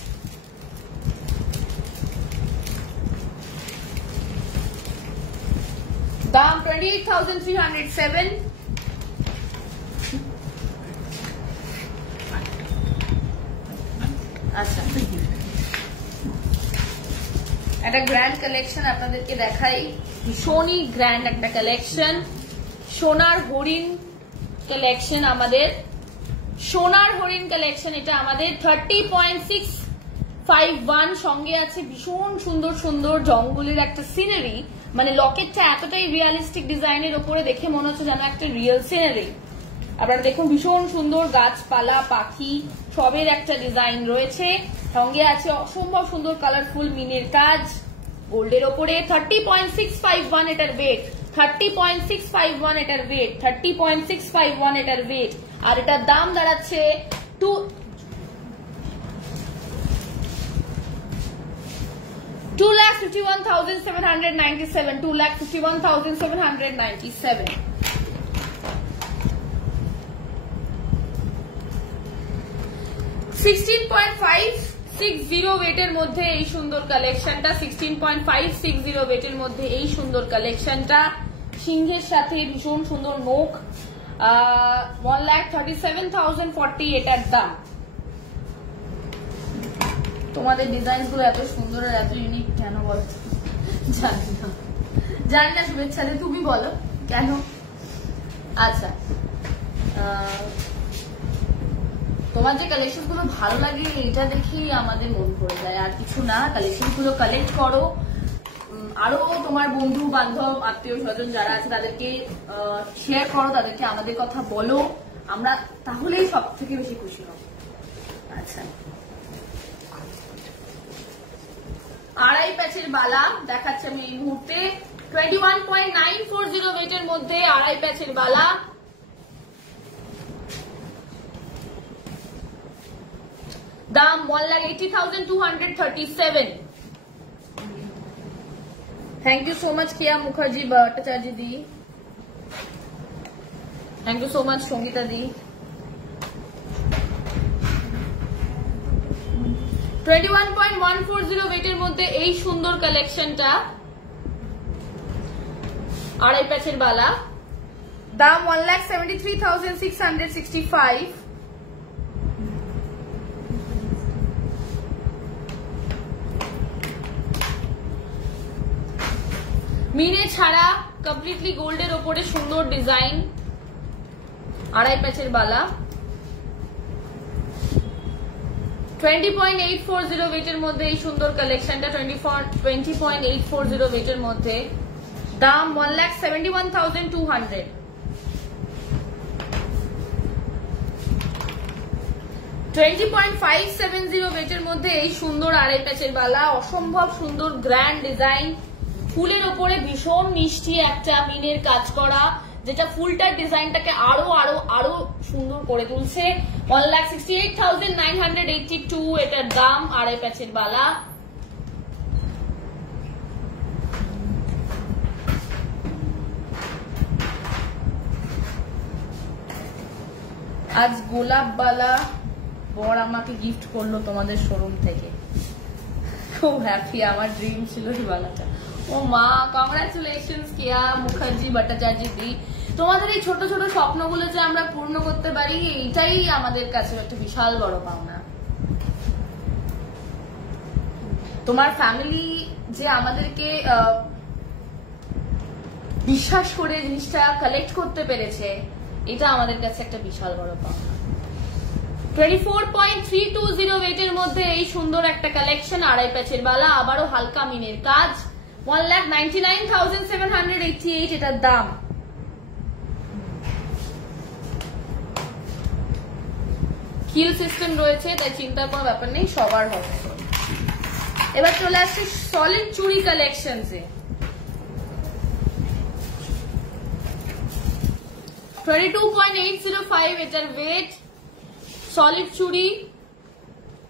দাম 28,307। আচ্ছা, একটা গ্র্যান্ড কালেকশন আপনাদেরকে দেখাই, ভীষণই গ্র্যান্ড একটা কালেকশন। সোনার হরিণ কালেকশন আমাদের, সোনার হরিণ কালেকশন। এটা আমাদের 30.6 51 সঙ্গে আছে ভীষণ সুন্দর সুন্দর জঙ্গলের একটা সিনারি, মানে লকেটটা এতটাই রিয়ালিস্টিক ডিজাইনের উপরে দেখে মনে হচ্ছে যেন একটা রিয়েল সিনারি। আপনারা দেখুন ভীষণ সুন্দর গাছপালা পাখি সবের একটা ডিজাইন রয়েছে, সঙ্গে আছে অসম্ভব সুন্দর কালারফুল মিনের কাজ গোল্ডের ওপরে। 30.651 এটার ওয়েট, 30.651 এটার ওয়েট, 30.651 এটার ওয়েট। আর এটার দাম দাঁড়াচ্ছে 2,51,797, 2,51,797। 16.560 ওয়েটের মধ্যে এই সুন্দর কালেকশনটা, 16.560 ওয়েটের মধ্যে এই সুন্দর কালেকশনটা, সিংহের সাথে ভীষণ সুন্দর নোক, 1,37,040 এটার দাম। তোমাদের ডিজাইন গুলো এত সুন্দর আর এত ইউনিক কেন বলো? জানি না শুভেচ্ছা, তুমি বলো কেন। আচ্ছা, তোমার যে কালেকশন গুলো ভালো লাগে এটা দেখেই আমাদের মন ভরে যায়, আর কিছু না। কালেকশন গুলো কালেক্ট করো, আরো তোমার বন্ধু বান্ধব আত্মীয় স্বজন যারা আছে তাদেরকে শেয়ার করো, তাদেরকে আমাদের কথা বলো, আমরা তাহলেই সব থেকে বেশি খুশি হব। আচ্ছা, আড়াই প্যাচের বালা দেখাচ্ছে আমি এই মুহূর্তে, 21.940 ওয়েটের মধ্যে আড়াই প্যাচের বালা, দাম 1,80,237। थैंक यू सो मच किया मुखर्जी भट्टाचार्य दी, thank you so much Sangeeta दी। 21.140 ওয়েটের মধ্যে এই সুন্দর কালেকশনটা, আড়াই প্যাচের বালা, দাম 1,73,665। মিনে ছাড়া কমপ্লিটলি গোল্ডের ওপরে সুন্দর ডিজাইন, আড়াই প্যাচের বালা, 20.840 ওয়েটের মধ্যে এই সুন্দর কালেকশনটা, 20.840 ওয়েটের মধ্যে, দাম 1,71,200। 20.570 ওয়েটের মধ্যে এই সুন্দর আড়াই প্যাচের বালা, অসম্ভব সুন্দর গ্র্যান্ড ডিজাইন, ফুলের ওপরে ভীষণ মিষ্টি একটা মিনের কাজ করা, যেটা ফুলটার ডিজাইনটাকে আরো আরো আরো সুন্দর করে তুলছে। 1,68,982 এটার দাম, আড়াই প্যাচের বালা। আজ গোলাপ বালা বর আমাকে গিফট করলো তোমাদের শোরুম থেকে, খুব হ্যাপি, আমার ড্রিম ছিল এই বালাটা। ও মা, কংগ্রাচুলেশনস কিয়া মুখার্জি ভট্টাচার্য দি, তোমাদের এই ছোট ছোট স্বপ্নগুলো যে আমরা পূর্ণ করতে পারি এটাই আমাদের কাছে একটা বিশাল বড় পাওনা। তোমার ফ্যামিলি যে আমাদেরকে বিশ্বাস করে জিনিসটা কালেক্ট করতে পেরেছে, এটা আমাদের কাছে একটা বিশাল বড় পাওনা। 24.320 ওয়েটের মধ্যে এই সুন্দর একটা কালেকশন, আড়াই প্যাচের বালা, আবারও হালকা মিনের কাজ, 1,99,788 এটার দাম। কিল সিস্টেম রয়েছে তাই চিন্তার কোনো ব্যাপার নেই, সবার হবে। এবার চলে আসছে সলিড চুড়ি কালেকশনসে, 22.805 এটার ওয়েট, সলিড চুড়ি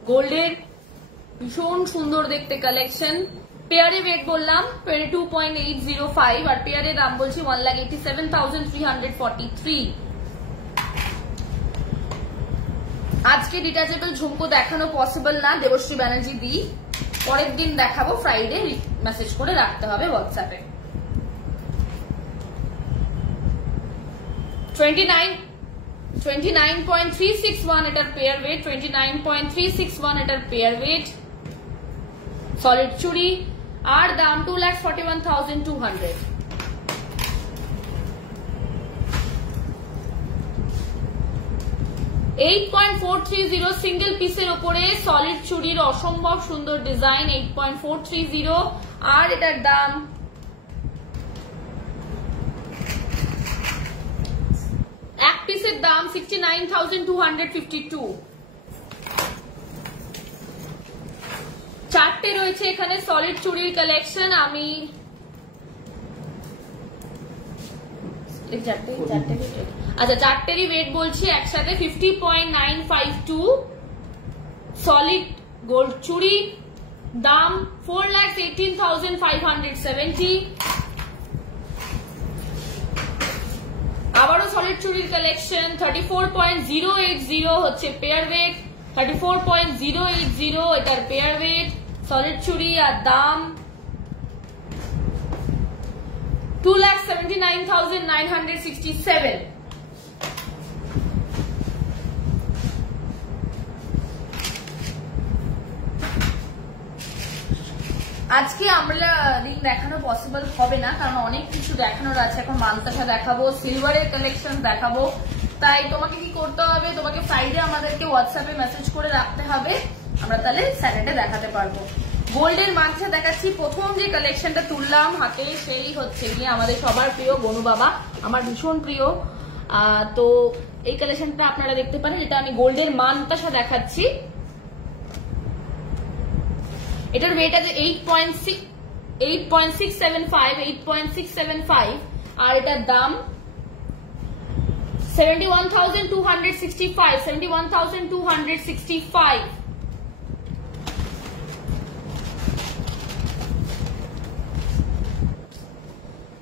গোল্ডের ভীষণ সুন্দর দেখতে কালেকশন। পেয়ারে ওয়েট বললাম 22.805 আর পেয়ারে দাম বলছি 1,87,343। আজকে ডিটাচেবল ঝুমকো দেখানো পসিবল না দেবশ্রী ব্যানার্জি দি, পরের দিন দেখাবো, ফ্রাইডে মেসেজ করে রাখতে হবে হোয়াটসঅ্যাপে। 29.361 এটার পেয়ার ওয়েট, 29.361 এটার পেয়ার ওয়েট, সলিড চুড়ি, আর দাম 2,41,200। 8.430 সিঙ্গেল পিসের উপরে সলিড চুড়ির অসম্ভব সুন্দর ডিজাইন 8.430 আর এটার দাম এক পিসের দাম 69,252। চারটে রয়েছে এখানে সলিড চুড়ির কালেকশন। আমি আচ্ছা চারটেরই ওয়েট বলছি একসাথে 50.952 সলিড গোল্ড চুড়ি, দাম 4,18,570। আবারও সলিড চুড়ির কালেকশন 34.080 হচ্ছে পেয়ার ওয়েট, 34.080 এটার পেয়ার ওয়েট সলিড চুড়ি আর দাম 2,79,967। আজকে আমরা রিং দেখানো পসিবল হবে না কারণ অনেক কিছু দেখানোর আছে। এখন মানতাসা দেখাবো, সিলভারের কালেকশন দেখাবো, তাই তোমাকে কি করতে হবে, তোমাকে ফ্রাইডে আমাদেরকে হোয়াটসঅ্যাপে মেসেজ করে রাখতে হবে, আমরা তাহলে স্যাটারডে দেখাতে পারবো। গোল্ডের মাঝে দেখাচ্ছি প্রথম যে কালেকশনটা তুললাম হাতে সেই হচ্ছে গিয়ে আমাদের সবার প্রিয় বনু বাবা, আমার ভীষণ প্রিয়। তো এই কালেকশনটা আপনারা দেখতে পারেন, এটা আমি গোল্ডের মানতাসা দেখাচ্ছি। এটার ওয়েট আছে 8.675 আর এটার দাম 71,265।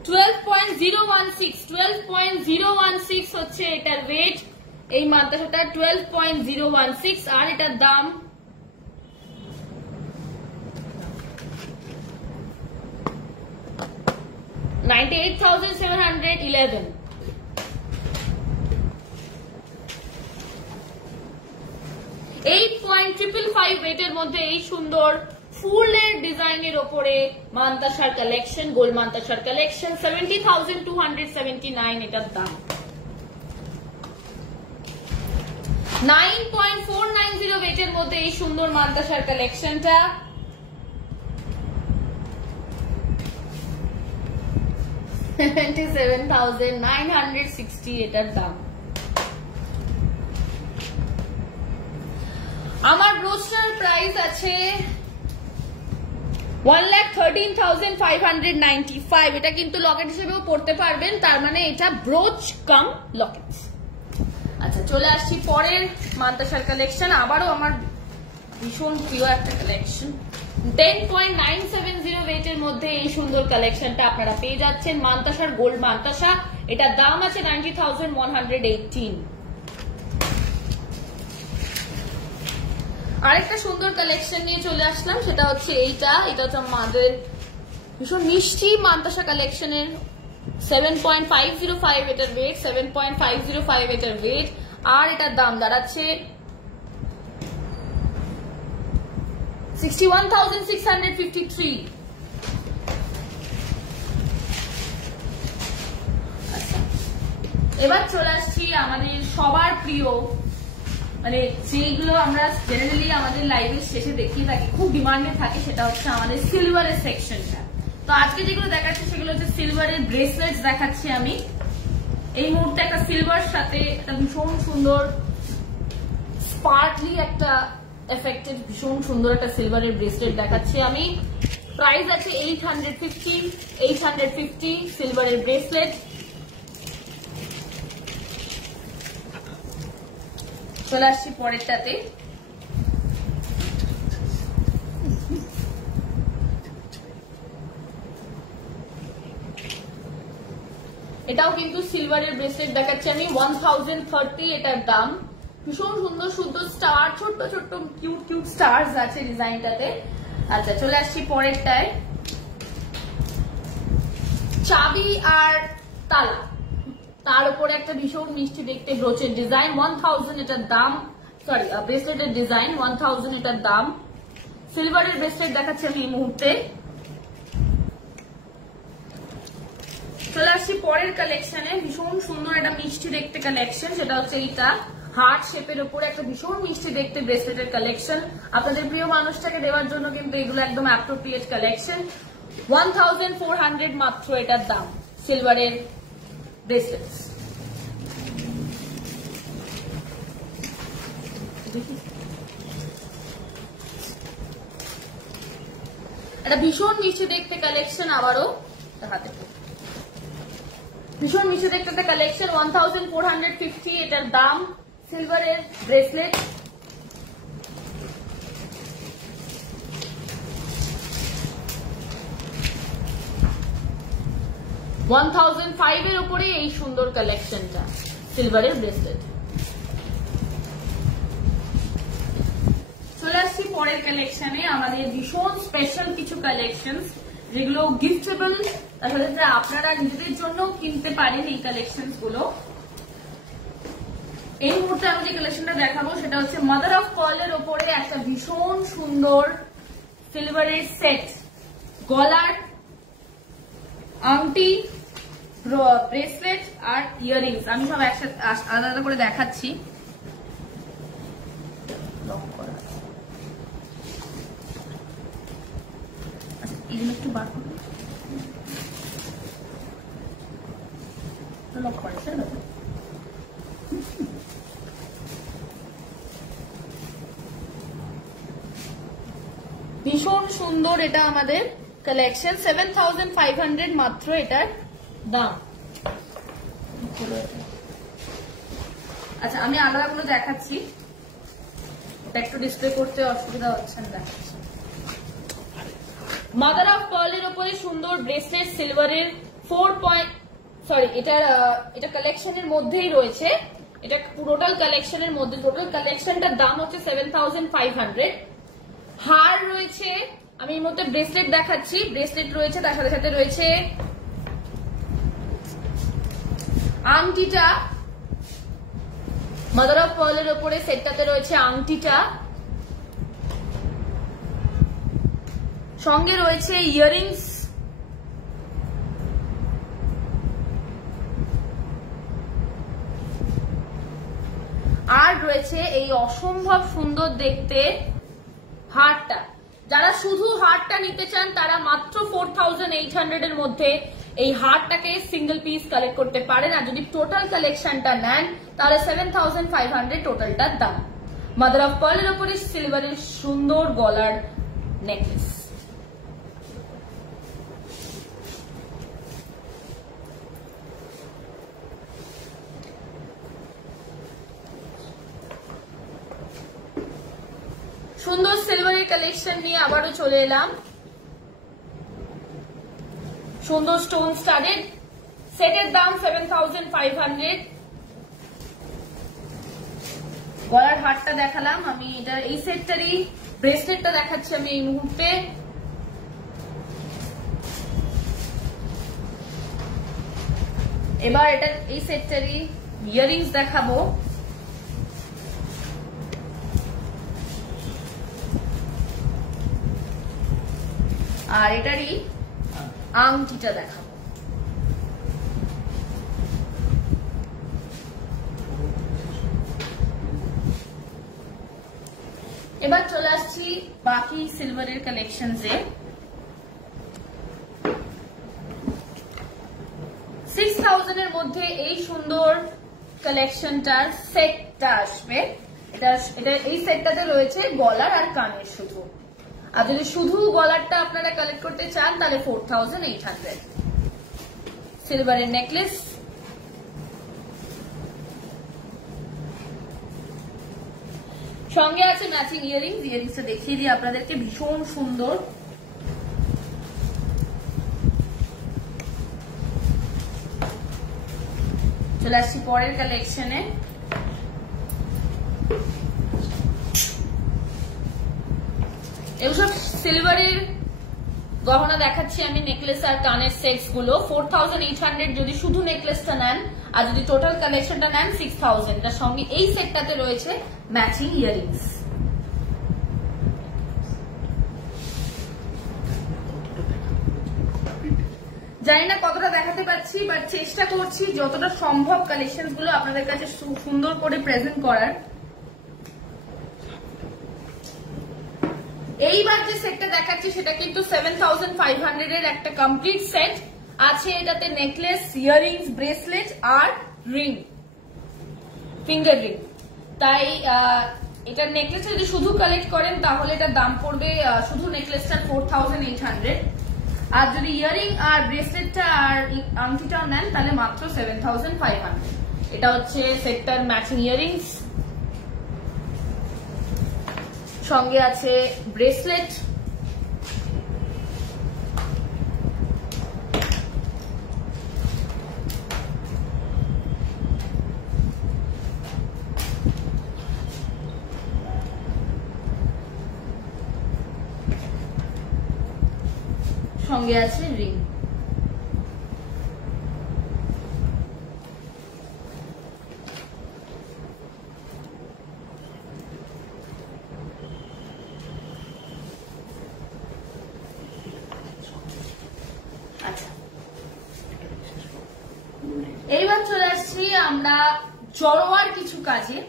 12.016 হচ্ছে এটার ওয়েট, এই মানতাসাটা 12.016 আর এটার দাম 98,711। 8.555 ওয়েটের মধ্যে এই সুন্দর ফুলের ডিজাইনের ওপরে মানতাসার কালেকশন, গোল্ড মানতাসার কালেকশন 70,279 এটার দাম। 9.490 ওয়েটের মধ্যে এই সুন্দর মানতাসার কালেকশনটা 77,960 এটার দাম। আমার ব্রোচটার প্রাইস আছে 1,13,595। এটা কিন্তু লকেট হিসেবেও পড়তে পারবেন, তার মানে এটা ব্রোচ কাম লকেট। আচ্ছা চলে আসছি পরের মানতাসার কালেকশন, আবারও আমার ভীষণ প্রিয় একটা কালেকশন। 10.970 ওয়েটের মধ্যে এই সুন্দর কালেকশনটা আপনারা পেয়ে যাচ্ছেন, মানতাসার গোল্ড মানতাসা। এটার দাম আছে 90,118। আরেকটা সুন্দর কালেকশন নিয়ে চলে আসলাম, সেটা হচ্ছে এইটা। এটা হচ্ছে আমাদের ভীষণ মিষ্টি মানতাসা কালেকশনের 7.505 এটার ওয়েট, 7.505 এটার ওয়েট আর এটার দাম দাঁড়াচ্ছে 61,653। এবার চলে আসছি আমাদের সবার প্রিয়, মানে যেগুলো আমরা জেনারেলি আমাদের লাইভের শেষে দেখিয়ে থাকি, খুব ডিমান্ডে থাকে, সেটা হচ্ছে আমাদের সিলভারের সেকশনটা। তো আজকে যেগুলো দেখাচ্ছি সেগুলো হচ্ছে সিলভারের ব্রেসলেটস দেখাচ্ছি আমি। এই মুহূর্তে একটা সিলভার সাথে একটা ভীষণ সুন্দর স্পার্কলি একটা এফেক্টেড ভীষণ সুন্দর একটা সিলভারের ব্রেসলেট দেখাচ্ছি আমি। প্রাইস আছে 850 সিলভারের ব্রেসলেট। চলে আসছি পরেরটাতে। এটাও কিন্তু সিলভারের ব্রেসলেট দেখাচ্ছি আমি, 1030 এটার দাম। ভীষণ সুন্দর সুন্দর স্টার, ছোট্ট ছোট্ট কিউট কিউট স্টার্স আছে ডিজাইনটাতে। আচ্ছা চলে আসছি পরেরটায়, চাবি আর তালা, তার উপরে একটা ভীষণ মিষ্টি দেখতে ব্রোচের ডিজাইন, 1000 এটার দাম, সরি ব্রেসলেটের ডিজাইন 1000 এটার দাম। সিলভারের ব্রেসলেট দেখাচ্ছি আমি এই মুহূর্তে। চলে আসছি পরের কালেকশনে, ভীষণ সুন্দর একটা মিষ্টি দেখতে কালেকশন, সেটা হচ্ছে এইটা হার্ট শেপের উপরে একটা ভীষণ মিষ্টি দেখতে ব্রেসলেটের কালেকশন। আপনাদের প্রিয় মানুষটাকে দেওয়ার জন্য কিন্তু এগুলো একদম অ্যাপ্রোপ্রিয়েট কালেকশন। 1400 মাত্র এটার দাম, সিলভারের ব্রেসলেট। এটা ভীষণ মিষ্টি দেখতে কালেকশন, আবারও হাতে ভীষণ মিষ্টি দেখতে একটা কালেকশন। 1450 এটার দাম, সিলভারের ব্রেসলেট। $1005 এর উপরে এই সুন্দর কালেকশনটা, সিলভারের ব্রেসলেট। চলে আসছি পরের কালেকশনে, আমাদের ভীষণ স্পেশাল কিছু কালেকশন যেগুলো গিফটেবল, তার সাথে আপনারা নিজেদের জন্য কিনতে পারেন এই কালেকশন গুলো। এই মুহূর্তে আমি যে কালেকশনটা দেখাবো সেটা হচ্ছে মাদার অফ পার্লের ওপরে একটা ভীষণ সুন্দর সিলভারের সেট, গলার আংটি, ব্রেসলেট আর ইয়াররিংস। আমি সব একসাথে আলাদা আলাদা করে দেখাচ্ছি। এগুলো একটু বার করুন, লক করে স্যার। ভীষণ সুন্দর এটা আমাদের কালেকশন, 7500 মাত্র এটার দাম। আচ্ছা, আমি আলাদা গুলো দেখাচ্ছি, একটু ডিসপ্লে করতে অসুবিধা হচ্ছে না। দেখাচ্ছি মাদার অফ পার্লের উপরে সুন্দর ব্রেসলেট, সিলভারের এটা কালেকশনের মধ্যেই রয়েছে। এটা টোটাল কালেকশনের মধ্যে, টোটাল কালেকশনটার দাম হচ্ছে 7500। হার রয়েছে, আমি এর মধ্যে ব্রেসলেট দেখাচ্ছি, ব্রেসলেট রয়েছে, তার সাথে সাথে রয়েছে আংটিটা। মাদার অফ পার্লের উপরে সেটটাতে রয়েছে আংটিটা, সঙ্গে রয়েছে ইয়াররিংস, আর রয়েছে এই অসম্ভব সুন্দর দেখতে হারটা। যারা শুধু হারটা নিতে চান তারা মাত্র 4800 এর মধ্যে এই হারটাকে সিঙ্গেল পিস কালেক্ট করতে পারেন। আর যদি টোটাল কালেকশনটা নেন তাহলে 7500 টোটালটার দাম। মাদার অফ পার্লের উপরে সিলভারের সুন্দর গলার নেকলেস। সুন্দর সিলভারের কালেকশন নিয়ে আবারও চলে এলাম। সুন্দর স্টোন স্টাডেড সেটের দাম 7500। গলার হারটা দেখালাম আমি, এটা এই সেটটারই ব্রেসলেটটা দেখাচ্ছি আমি এই মুহূর্তে। এবার এটা এই সেটটারই ইয়াররিংস দেখাবো। আর এটারই আংটিটা দেখাবো। এবার চলে আসছি বাকি সিলভারের কালেকশনসে। 6000 এর মধ্যে এই সুন্দর কালেকশনটার সেটটা আসবে। এটা এই সেটটাতে রয়েছে গলার আর কানের শুধু। আর যদি শুধু গলারটা আপনারা কালেক্ট করতে চান তাহলে 4800। সিলভারের নেকলেস, সঙ্গে আছে ম্যাচিং ইয়াররিংস। ইয়াররিংসটা দেখিয়ে দিই আপনাদেরকে, ভীষণ সুন্দর। চলে আসছি পরের কালেকশনে। এসব সিলভারের গহনা দেখাচ্ছি আমি, নেকলেস আর কানের সেটস গুলো। 4800 যদি শুধু নেকলেসটা নেন, আর যদি টোটাল কালেকশনটা নেন 6000। তার সঙ্গে এই সেটটাতে রয়েছে ম্যাচিং ইয়াররিংস। জানি না কতটা দেখাতে পাচ্ছি, বাট চেষ্টা করছি যতটা সম্ভব কালেকশন গুলো আপনাদের কাছে সুন্দর করে প্রেজেন্ট করার। এইবার যে সেটটা দেখাচ্ছি সেটা কিন্তু 7500 এর একটা কমপ্লিট সেট আছে। এটাতে নেকলেস, ইয়াররিংস, ব্রেসলেট আর রিং, ফিঙ্গার রিং। তাই এটা নেকলেস যদি শুধু কালেক্ট করেন তাহলে এটার দাম পড়বে শুধু নেকলেসটার 4800, আর যদি ইয়াররিং আর ব্রেসলেটটা আর আংটিটাও নেন তাহলে মাত্র 7500। এটা হচ্ছে সেটটার ম্যাচিং ইয়াররিংস, সঙ্গে আছে ব্রেসলেট, সঙ্গে আছে রিং। আচ্ছা, এইবার চলে আসছি আমরা জড়োয়ার কিছু কাজে।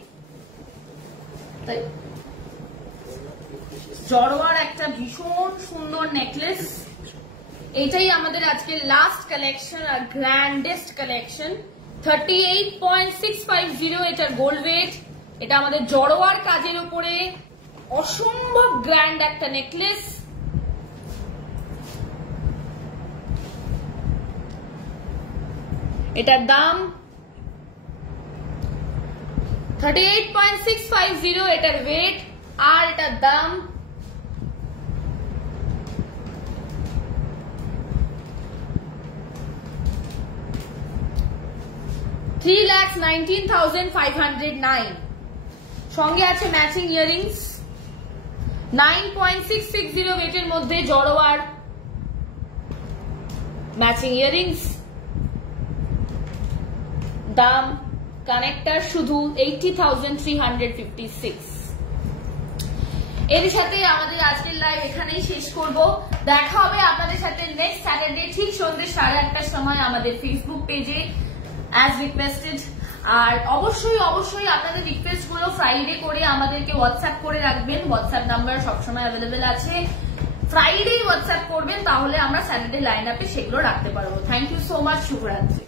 জড়োয়ার একটা ভীষণ সুন্দর নেকলেস, এটাই আমাদের আজকে লাস্ট কালেকশন আর গ্র্যান্ডেস্ট কালেকশন। 38.650 এটার গোল্ড ওয়েট। এটা আমাদের জড়োয়ার কাজের উপরে অসম্ভব গ্র্যান্ড একটা নেকলেস। এটার দাম 38.650 এটার ওয়েট, আর এটার দাম 3,19,509। সঙ্গে আছে ম্যাচিং ইয়াররিংস। 9.660 ওয়েটের মধ্যে জড়োয়ার ম্যাচিং ইয়াররিংস। দাম কানেক্টর শুধু 80,356। এর সাথে আমাদের আজকের লাইভ এখানেই শেষ করব। দেখা হবে আপনাদের সাথে নেক্সট স্যাটারডে ঠিক সন্ধ্যে 8:30টার সময় আমাদের ফেসবুক পেজে অ্যাজ রিকোয়েস্টেড। আর অবশ্যই অবশ্যই আপনাদের রিকোয়েস্ট গুলো ফ্রাইডে করে আমাদেরকে হোয়াটসঅ্যাপ করে রাখবেন। হোয়াটসঅ্যাপ নাম্বার সবসময় অ্যাভেলেবেল আছে। ফ্রাইডে হোয়াটসঅ্যাপ করবেন, তাহলে আমরা স্যাটারডে লাইন আপে সেগুলো রাখতে পারবো। Thank you so much. শুভরাত্রি।